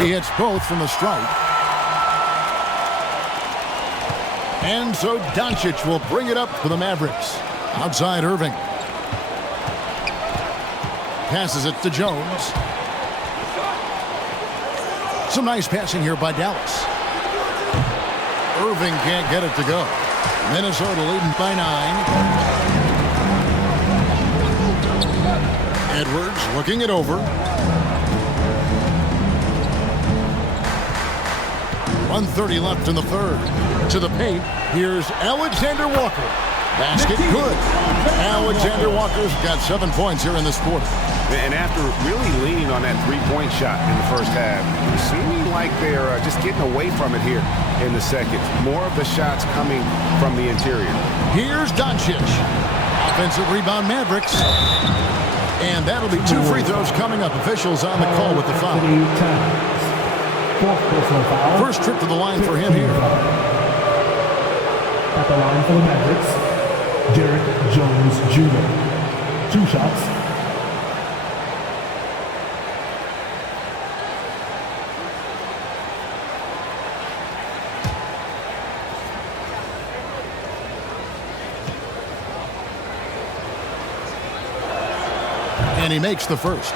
He hits both from the stripe. And so Doncic will bring it up for the Mavericks. Outside Irving. Passes it to Jones. Some nice passing here by Dallas. Irving can't get it to go. Minnesota leading by 9. Edwards looking it over. 1:30 left in the third. To the paint. Here's Alexander Walker. Basket good. Alexander Walker's got 7 points here in this quarter. And after really leaning on that three-point shot in the first half, seeming like they're just getting away from it here in the second. More of the shots coming from the interior. Here's Doncic. Offensive rebound Mavericks. And that'll be 2 free throws coming up. Officials on the call with the foul. First trip to the line for him here. At the line for the Mavericks, Derek Jones Jr. 2 shots. And he makes the first.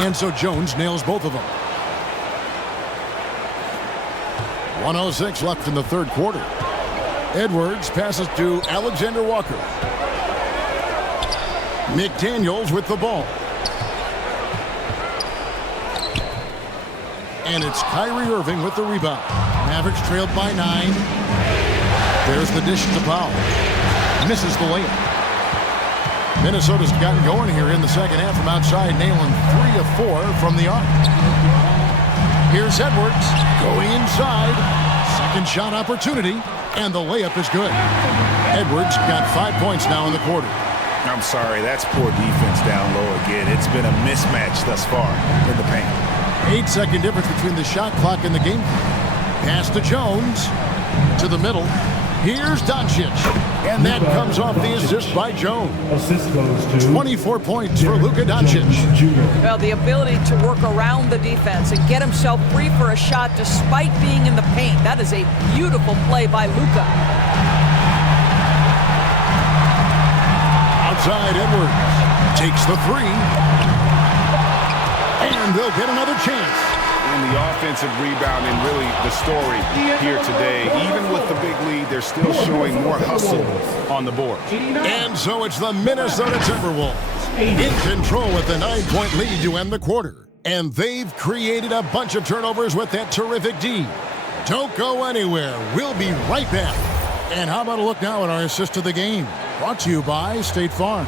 And so Jones nails both of them. 1:06 left in the third quarter. Edwards passes to Alexander Walker. McDaniels with the ball. And it's Kyrie Irving with the rebound. Mavericks trailed by 9. There's the dish to Powell. Misses the layup. Minnesota's gotten going here in the second half from outside, nailing 3 of 4 from the arc. Here's Edwards going inside. Second shot opportunity, and the layup is good. Edwards got 5 points now in the quarter. I'm sorry, that's poor defense down low again. It's been a mismatch thus far in the paint. 8-second difference between the shot clock and the game. Pass to Jones. To the middle. Here's Doncic. And that comes off the assist by Jones. Assist goes to 24 points for Luka Doncic. Well, the ability to work around the defense and get himself free for a shot despite being in the paint. That is a beautiful play by Luka. Outside Edwards. Takes the 3. And they'll get another chance. And the offensive rebound and really the story here today. Even with the big lead, they're still showing more hustle on the board. And so it's the Minnesota Timberwolves in control with a 9-point lead to end the quarter. And they've created a bunch of turnovers with that terrific D. Don't go anywhere. We'll be right back. And how about a look now at our assist of the game? Brought to you by State Farm.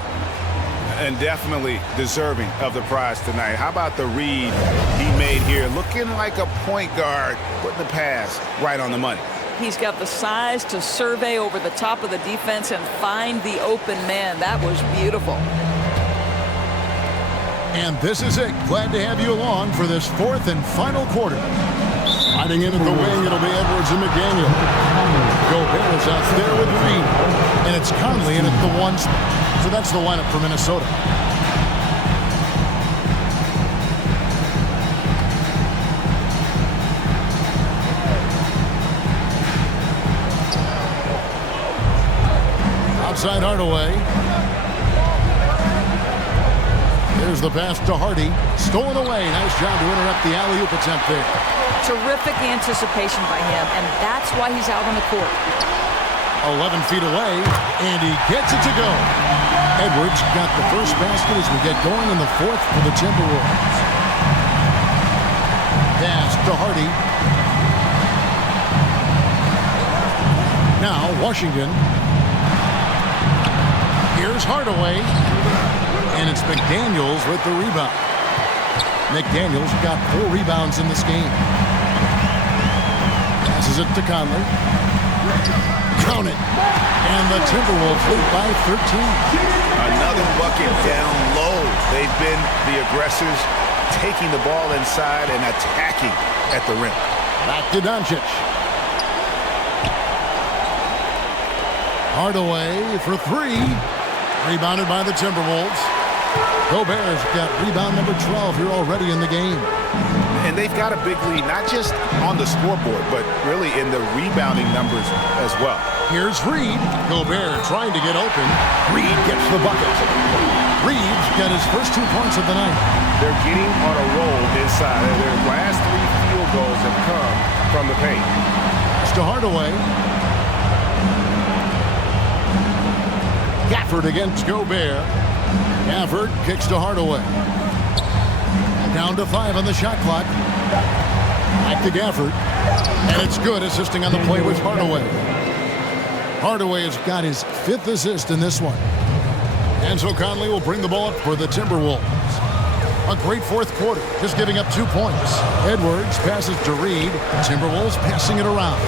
And definitely deserving of the prize tonight. How about the read he made here? Looking like a point guard, putting the pass right on the money. He's got the size to survey over the top of the defense and find the open man. That was beautiful. And this is it. Glad to have you along for this 4th and final quarter. Sliding in at the wing, it'll be Edwards and McDaniel. Gobert is out there with Reed. And it's Conley in at the 1 spot. So that's the lineup for Minnesota. Outside Hardaway. Here's the pass to Hardy. Stolen away. Nice job to interrupt the alley-oop attempt there. Terrific anticipation by him, and that's why he's out on the court. 11 feet away, and he gets it to go. Edwards got the first basket as we get going in the 4th for the Timberwolves. Pass to Hardy. Now Washington. Here's Hardaway. And it's McDaniels with the rebound. McDaniels got 4 rebounds in this game. Passes it to Conley. Count it. And the Timberwolves lead by 13. Another bucket down low. They've been the aggressors taking the ball inside and attacking at the rim. Back to Doncic. Hardaway for three. Rebounded by the Timberwolves. Gobert's got rebound number 12 here already in the game. And they've got a big lead, not just on the scoreboard, but really in the rebounding numbers as well. Here's Reed. Gobert trying to get open. Reed gets the bucket. Reed's got his first 2 points of the night. They're getting on a roll inside. Their last 3 field goals have come from the paint. It's to Hardaway. Gafford against Gobert. Gafford kicks to Hardaway. Down to 5 on the shot clock. Back to Gafford. And it's good, assisting on the play with Hardaway. Hardaway has got his 5th assist in this one. Enzo Conley will bring the ball up for the Timberwolves. A great fourth quarter, just giving up 2 points. Edwards passes to Reed. Timberwolves passing it around.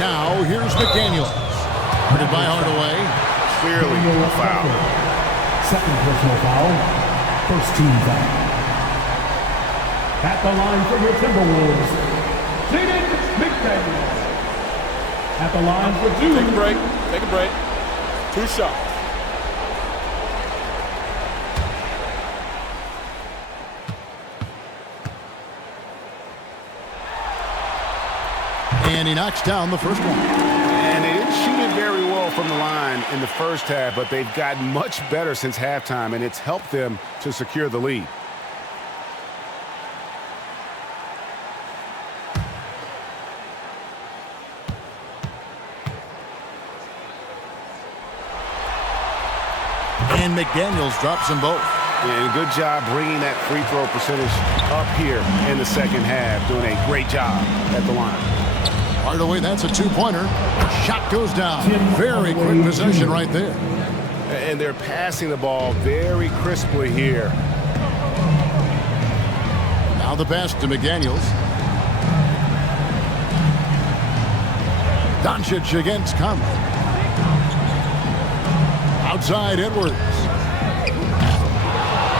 Now, here's McDaniels. Guarded by Hardaway. Clearly a foul. Second personal foul. First team foul. At the line for your Timberwolves, Jaden McDaniels. At the line for 2. Take a break. Take a break. 2 shots. And he knocks down the first one. And they didn't shoot it very well from the line in the first half, but they've gotten much better since halftime, and it's helped them to secure the lead. And McDaniels drops them both. And good job bringing that free throw percentage up here in the second half. Doing a great job at the line. Hardaway, that's a 2-pointer. Shot goes down. Very quick possession right there. And they're passing the ball very crisply here. Now the pass to McDaniels. Doncic against Conley. Outside Edwards.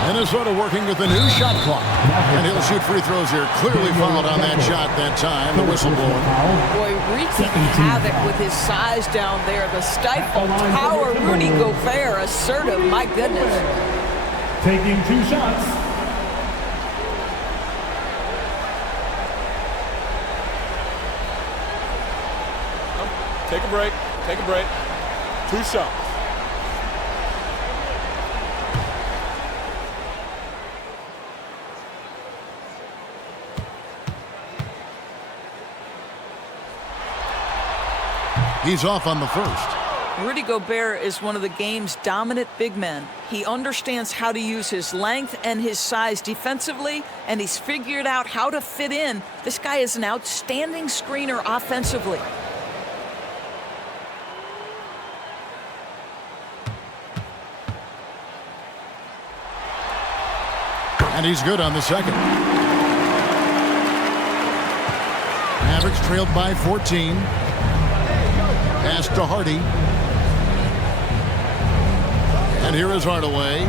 Minnesota working with the new shot clock. And he'll shoot free throws here. Clearly fouled on that shot that time. The whistle blowing. Boy, wreaking havoc with his size down there. The stifle power. Rudy Gobert, assertive. My goodness. Taking 2 shots. Take a break. Take a break. 2 shots. He's off on the first. Rudy Gobert is one of the game's dominant big men. He understands how to use his length and his size defensively, and he's figured out how to fit in. This guy is an outstanding screener offensively. And he's good on the second. Mavericks trailed by 14. Pass to Hardy. And here is Hardaway.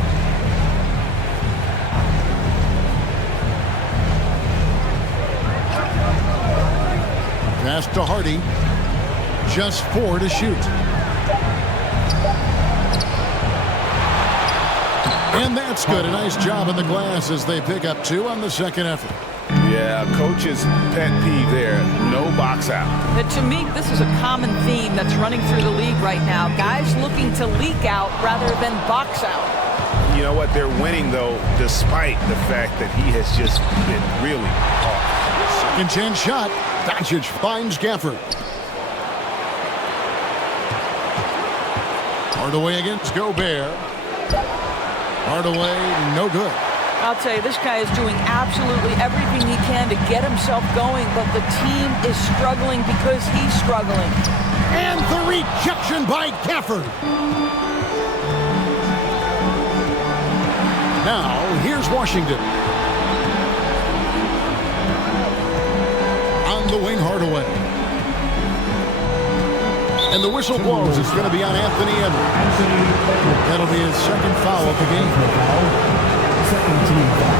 Pass to Hardy. Just 4 to shoot. And that's good. A nice job in the glass as they pick up 2 on the second effort. Yeah, coach's pet peeve there. No box out. But to me, this is a common theme that's running through the league right now. Guys looking to leak out rather than box out. You know what? They're winning, though, despite the fact that he has just been really hard. Second chance shot. Doncic finds Gafford. Hardaway against Gobert. Hardaway, no good. I'll tell you, this guy is doing absolutely everything he can to get himself going, but the team is struggling because he's struggling. And the rejection by Gafford. Now, here's Washington. On the wing, Hardaway. And the whistle blows. It's going to be on Anthony Edwards. That'll be his second foul of the game. Second team foul.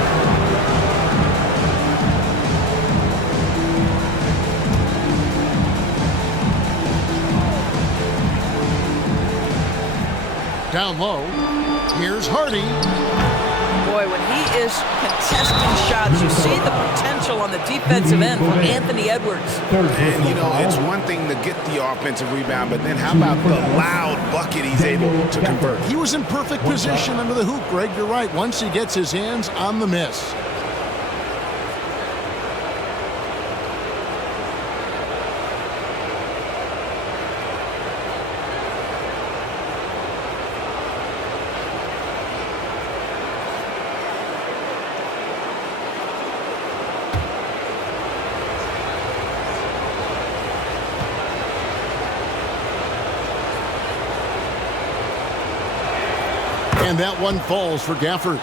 Down low. Here's Hardy. Boy, when he is contesting shots, you see the potential on the defensive end for Anthony Edwards. And, you know, it's one thing to get the offensive rebound, but then how about the loud bucket he's able to convert? He was in perfect position under the hoop, Greg. You're right. Once he gets his hands on the miss. And that one falls for Gafford.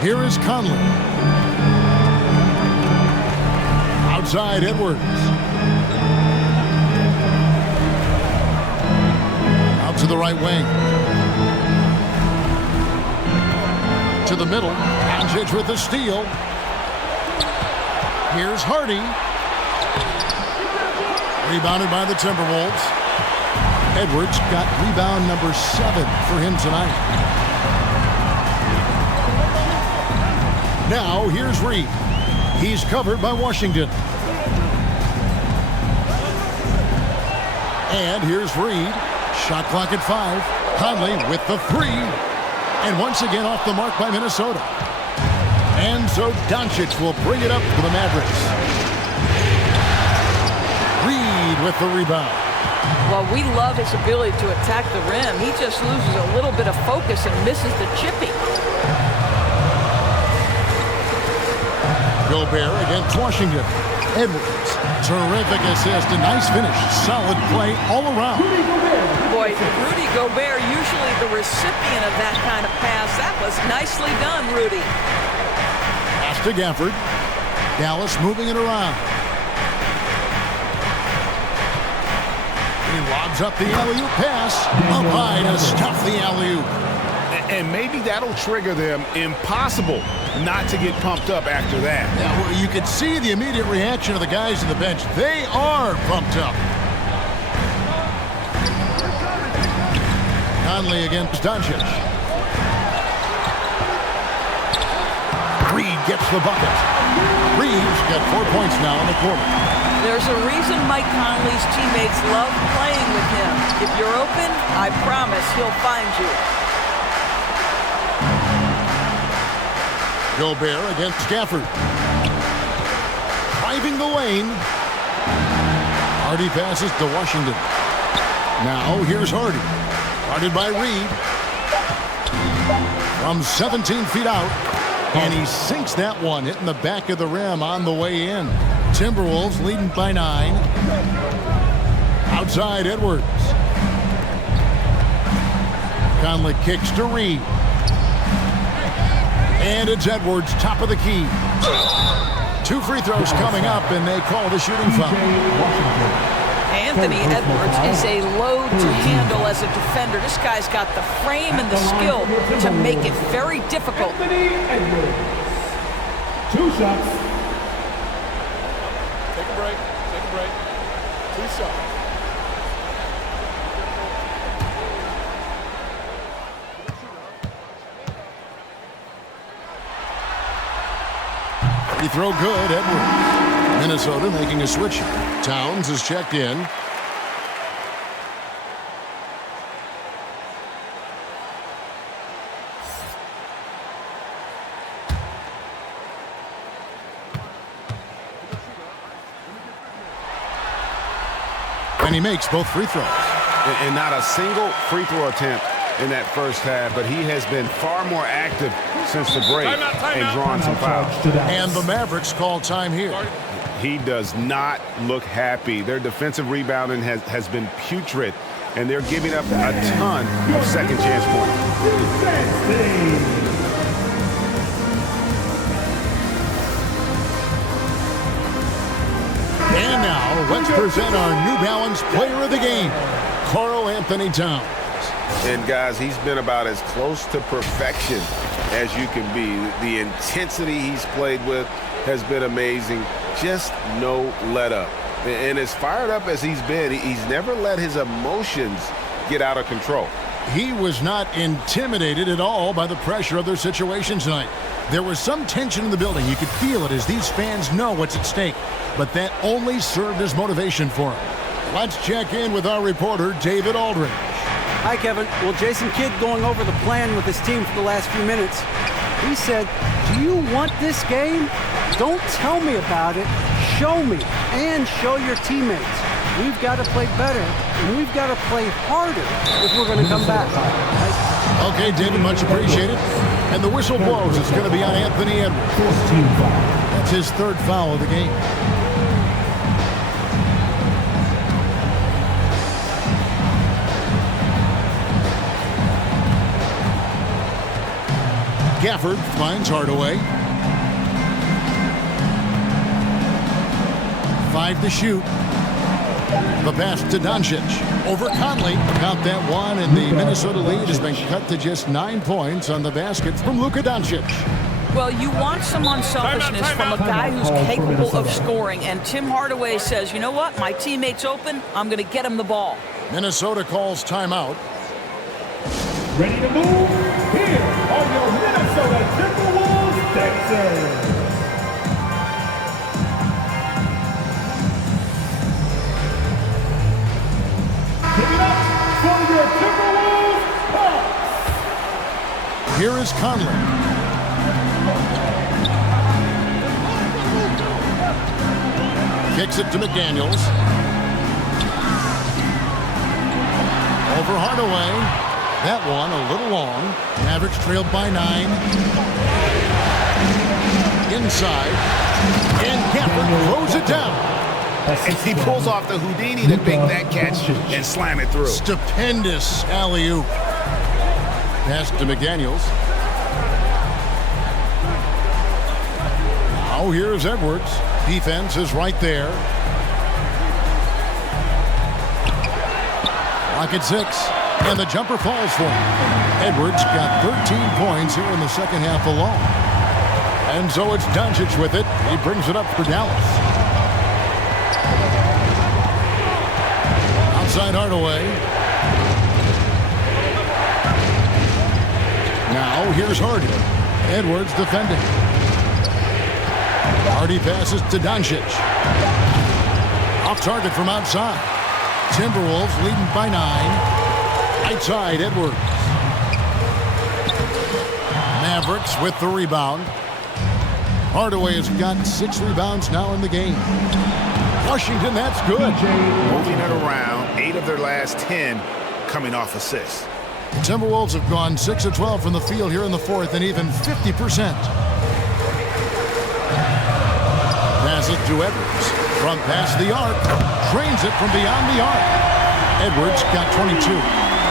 Here is Conley. Outside Edwards. Out to the right wing. To the middle. Doncic with the steal. Here's Hardy. Rebounded by the Timberwolves. Edwards got rebound number 7 for him tonight. Now here's Reed. He's covered by Washington. And here's Reed. Shot clock at 5. Conley with the 3. And once again off the mark by Minnesota. And so Doncic will bring it up for the Mavericks. Reed with the rebound. Well, we love his ability to attack the rim. He just loses a little bit of focus and misses the chipping. Gobert against Washington. Edwards. Terrific assist. A nice finish. Solid play all around. Boy, Rudy Gobert, usually the recipient of that kind of pass. That was nicely done, Rudy. Pass to Gafford. Dallas moving it around. He lobs up the alley-oop pass. Up high to stop the alley-oop. And maybe that'll trigger them. Impossible not to get pumped up after that. Yeah, you could see the immediate reaction of the guys on the bench. They are pumped up. Conley against Doncic. Reed gets the bucket. Reed's got 4 points now in the quarter. There's a reason Mike Conley's teammates love playing with him. If you're open, I promise he'll find you. Gobert against Gafford. Driving the lane. Hardy passes to Washington. Now here's Hardy. Guarded by Reed. From 17 feet out. And he sinks that one, hitting the back of the rim on the way in. Timberwolves leading by 9. Outside Edwards. Conley kicks to Reed. And it's Edwards, top of the key. 2 free throws coming up, and they call the shooting foul. Anthony Edwards is a load to handle as a defender. This guy's got the frame and the skill to make it very difficult. Anthony Edwards. 2 shots. Take a break. Take a break. 2 shots. Free throw good, Edwards. Minnesota making a switch. Towns is checked in. And he makes both free throws. And not a single free throw attempt in that first half, but he has been far more active since the break and drawn some fouls. And the Mavericks call time here. He does not look happy. Their defensive rebounding has been putrid, and they're giving up a ton of second chance points. And And now, let's present our New Balance Player of the Game, Karl Anthony Towns. And, guys, he's been about as close to perfection as you can be. The intensity he's played with has been amazing. Just no let-up. And as fired up as he's been, he's never let his emotions get out of control. He was not intimidated at all by the pressure of their situation tonight. There was some tension in the building. You could feel it as these fans know what's at stake. But that only served as motivation for him. Let's check in with our reporter, David Aldridge. Hi, Kevin. Well, Jason Kidd going over the plan with his team for the last few minutes. He said, do you want this game? Don't tell me about it. Show me and show your teammates. We've got to play better, and we've got to play harder if we're going to come back. Okay, David, much appreciated. And the whistle blows. It's going to be on Anthony Edwards. 14 foul. That's his third foul of the game. Gafford finds Hardaway. 5 to shoot. The pass to Doncic. Over Conley. Count that one, and the Minnesota lead has been cut to just 9 points on the basket from Luka Doncic. Well, you want some unselfishness from a guy who's capable of scoring. And Tim Hardaway says, you know what? My teammate's open. I'm going to get him the ball. Minnesota calls timeout. Ready to move? Here are your Minnesota Timberwolves dancers. Give it up for your Timberwolves Bucks. Here is Conley. Kicks it to McDaniels. Over Hardaway. That one a little long. Mavericks trailed by 9. Inside. And Gafford throws it down. And he pulls off the Houdini to make that catch and slam it through. Stupendous alley-oop. Pass to McDaniels. Now here's Edwards. Defense is right there. Lock at 6. And the jumper falls for him. Edwards got 13 points here in the second half alone. And so it's Doncic with it. He brings it up for Dallas. Outside Hardaway. Now here's Hardy. Edwards defending. Hardy passes to Doncic. Off target from outside. Timberwolves leading by 9. Right side, Edwards. Mavericks with the rebound. Hardaway has got 6 rebounds now in the game. Washington, that's good. Moving it around, 8 of their last 10 coming off assists. The Timberwolves have gone 6 of 12 from the field here in the fourth and even 50%. Pass it to Edwards. From past the arc. Drains it from beyond the arc. Edwards got 22.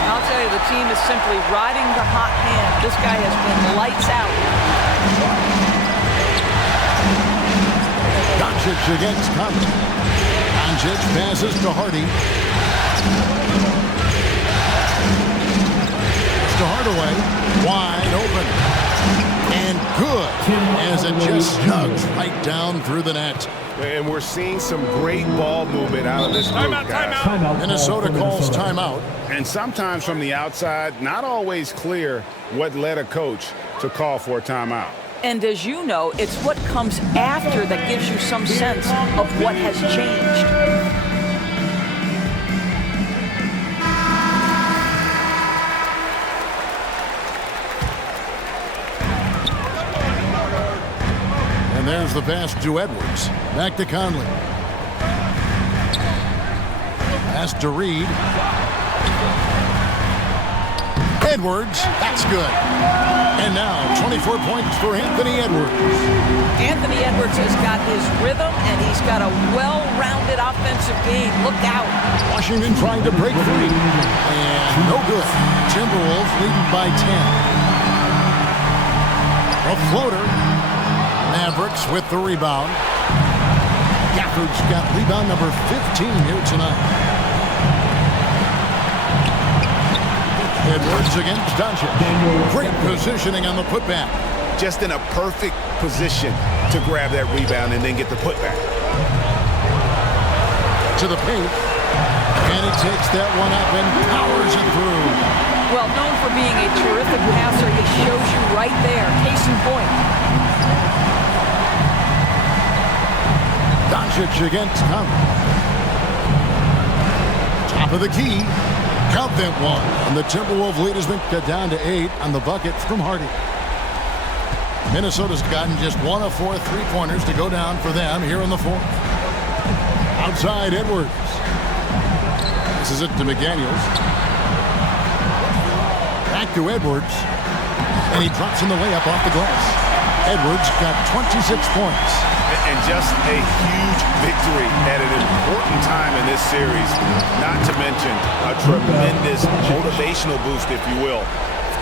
I'll tell you, the team is simply riding the hot hand. This guy has been lights out. Doncic against Conley. Doncic passes to Hardy. To Hardaway. Wide open. And good. As it just snugs right down through the net. And we're seeing some great ball movement out of this group, guys. Minnesota calls timeout. And sometimes from the outside, not always clear what led a coach to call for a timeout. And as you know, it's what comes after that gives you some sense of what has changed. And there's the pass to Edwards. Back to Conley. Pass to Reed. Edwards, that's good. And now 24 points for Anthony Edwards. Anthony Edwards has got his rhythm, and he's got a well-rounded offensive game. Look out. Washington trying to break free. And no good. Timberwolves leading by 10. A floater. Mavericks with the rebound. Gafford's got rebound number 15 here tonight. Edwards against Doncic. Great positioning on the putback. Just in a perfect position to grab that rebound and then get the putback. To the paint. And he takes that one up and powers it through. Well, known for being a terrific passer, he shows you right there. Case in point. Doncic against Conley. Top of the key. Count that one. And the Timberwolves lead has been cut down to 8 on the bucket from Hardy. Minnesota's gotten just 1 of 4 3-pointers to go down for them here in the fourth. Outside Edwards. This is it to McDaniels. Back to Edwards. And he drops in the layup off the glass. Edwards got 26 points. And just a huge victory at an important time in this series. Not to mention a tremendous motivational boost, if you will,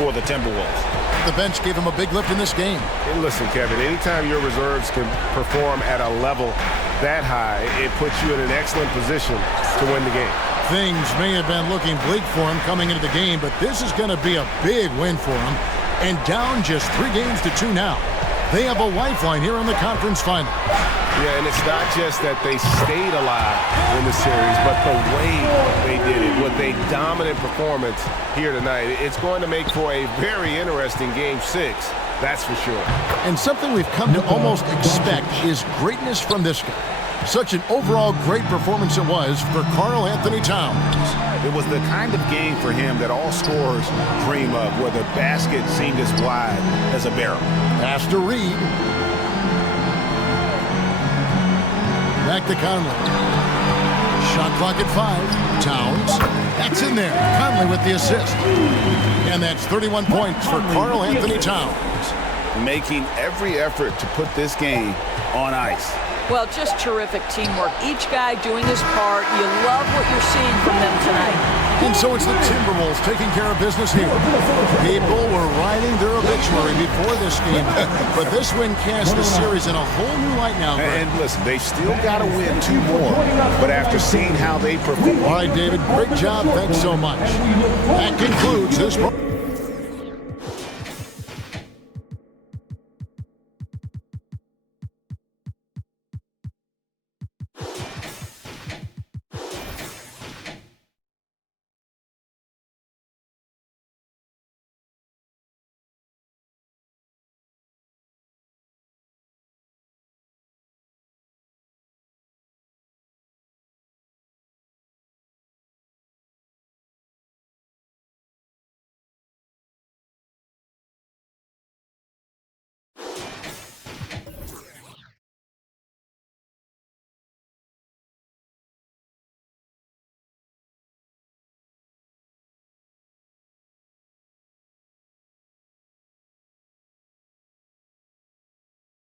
for the Timberwolves. The bench gave him a big lift in this game. And listen, Kevin, anytime your reserves can perform at a level that high, it puts you in an excellent position to win the game. Things may have been looking bleak for him coming into the game, but this is going to be a big win for him. And down just 3 games to 2 now. They have a lifeline here in the conference final. Yeah, and it's not just that they stayed alive in the series, but the way they did it with a dominant performance here tonight. It's going to make for a very interesting Game 6, that's for sure. And something we've come to almost expect is greatness from this guy. Such an overall great performance it was for Karl Anthony Towns. It was the kind of game for him that all scorers dream of, where the basket seemed as wide as a barrel. Pass to Reed. Back to Conley. Shot clock at 5. Towns. That's in there. Conley with the assist. And that's 31 points for Karl Anthony Towns. Making every effort to put this game on ice. Well, just terrific teamwork. Each guy doing his part. You love what you're seeing from them tonight. And so it's the Timberwolves taking care of business here. People were writing their obituary before this game, but this win casts the series in a whole new light now. And listen, they still got to win 2 more, but after seeing how they perform. All right, David, great job. Thanks so much. That concludes this.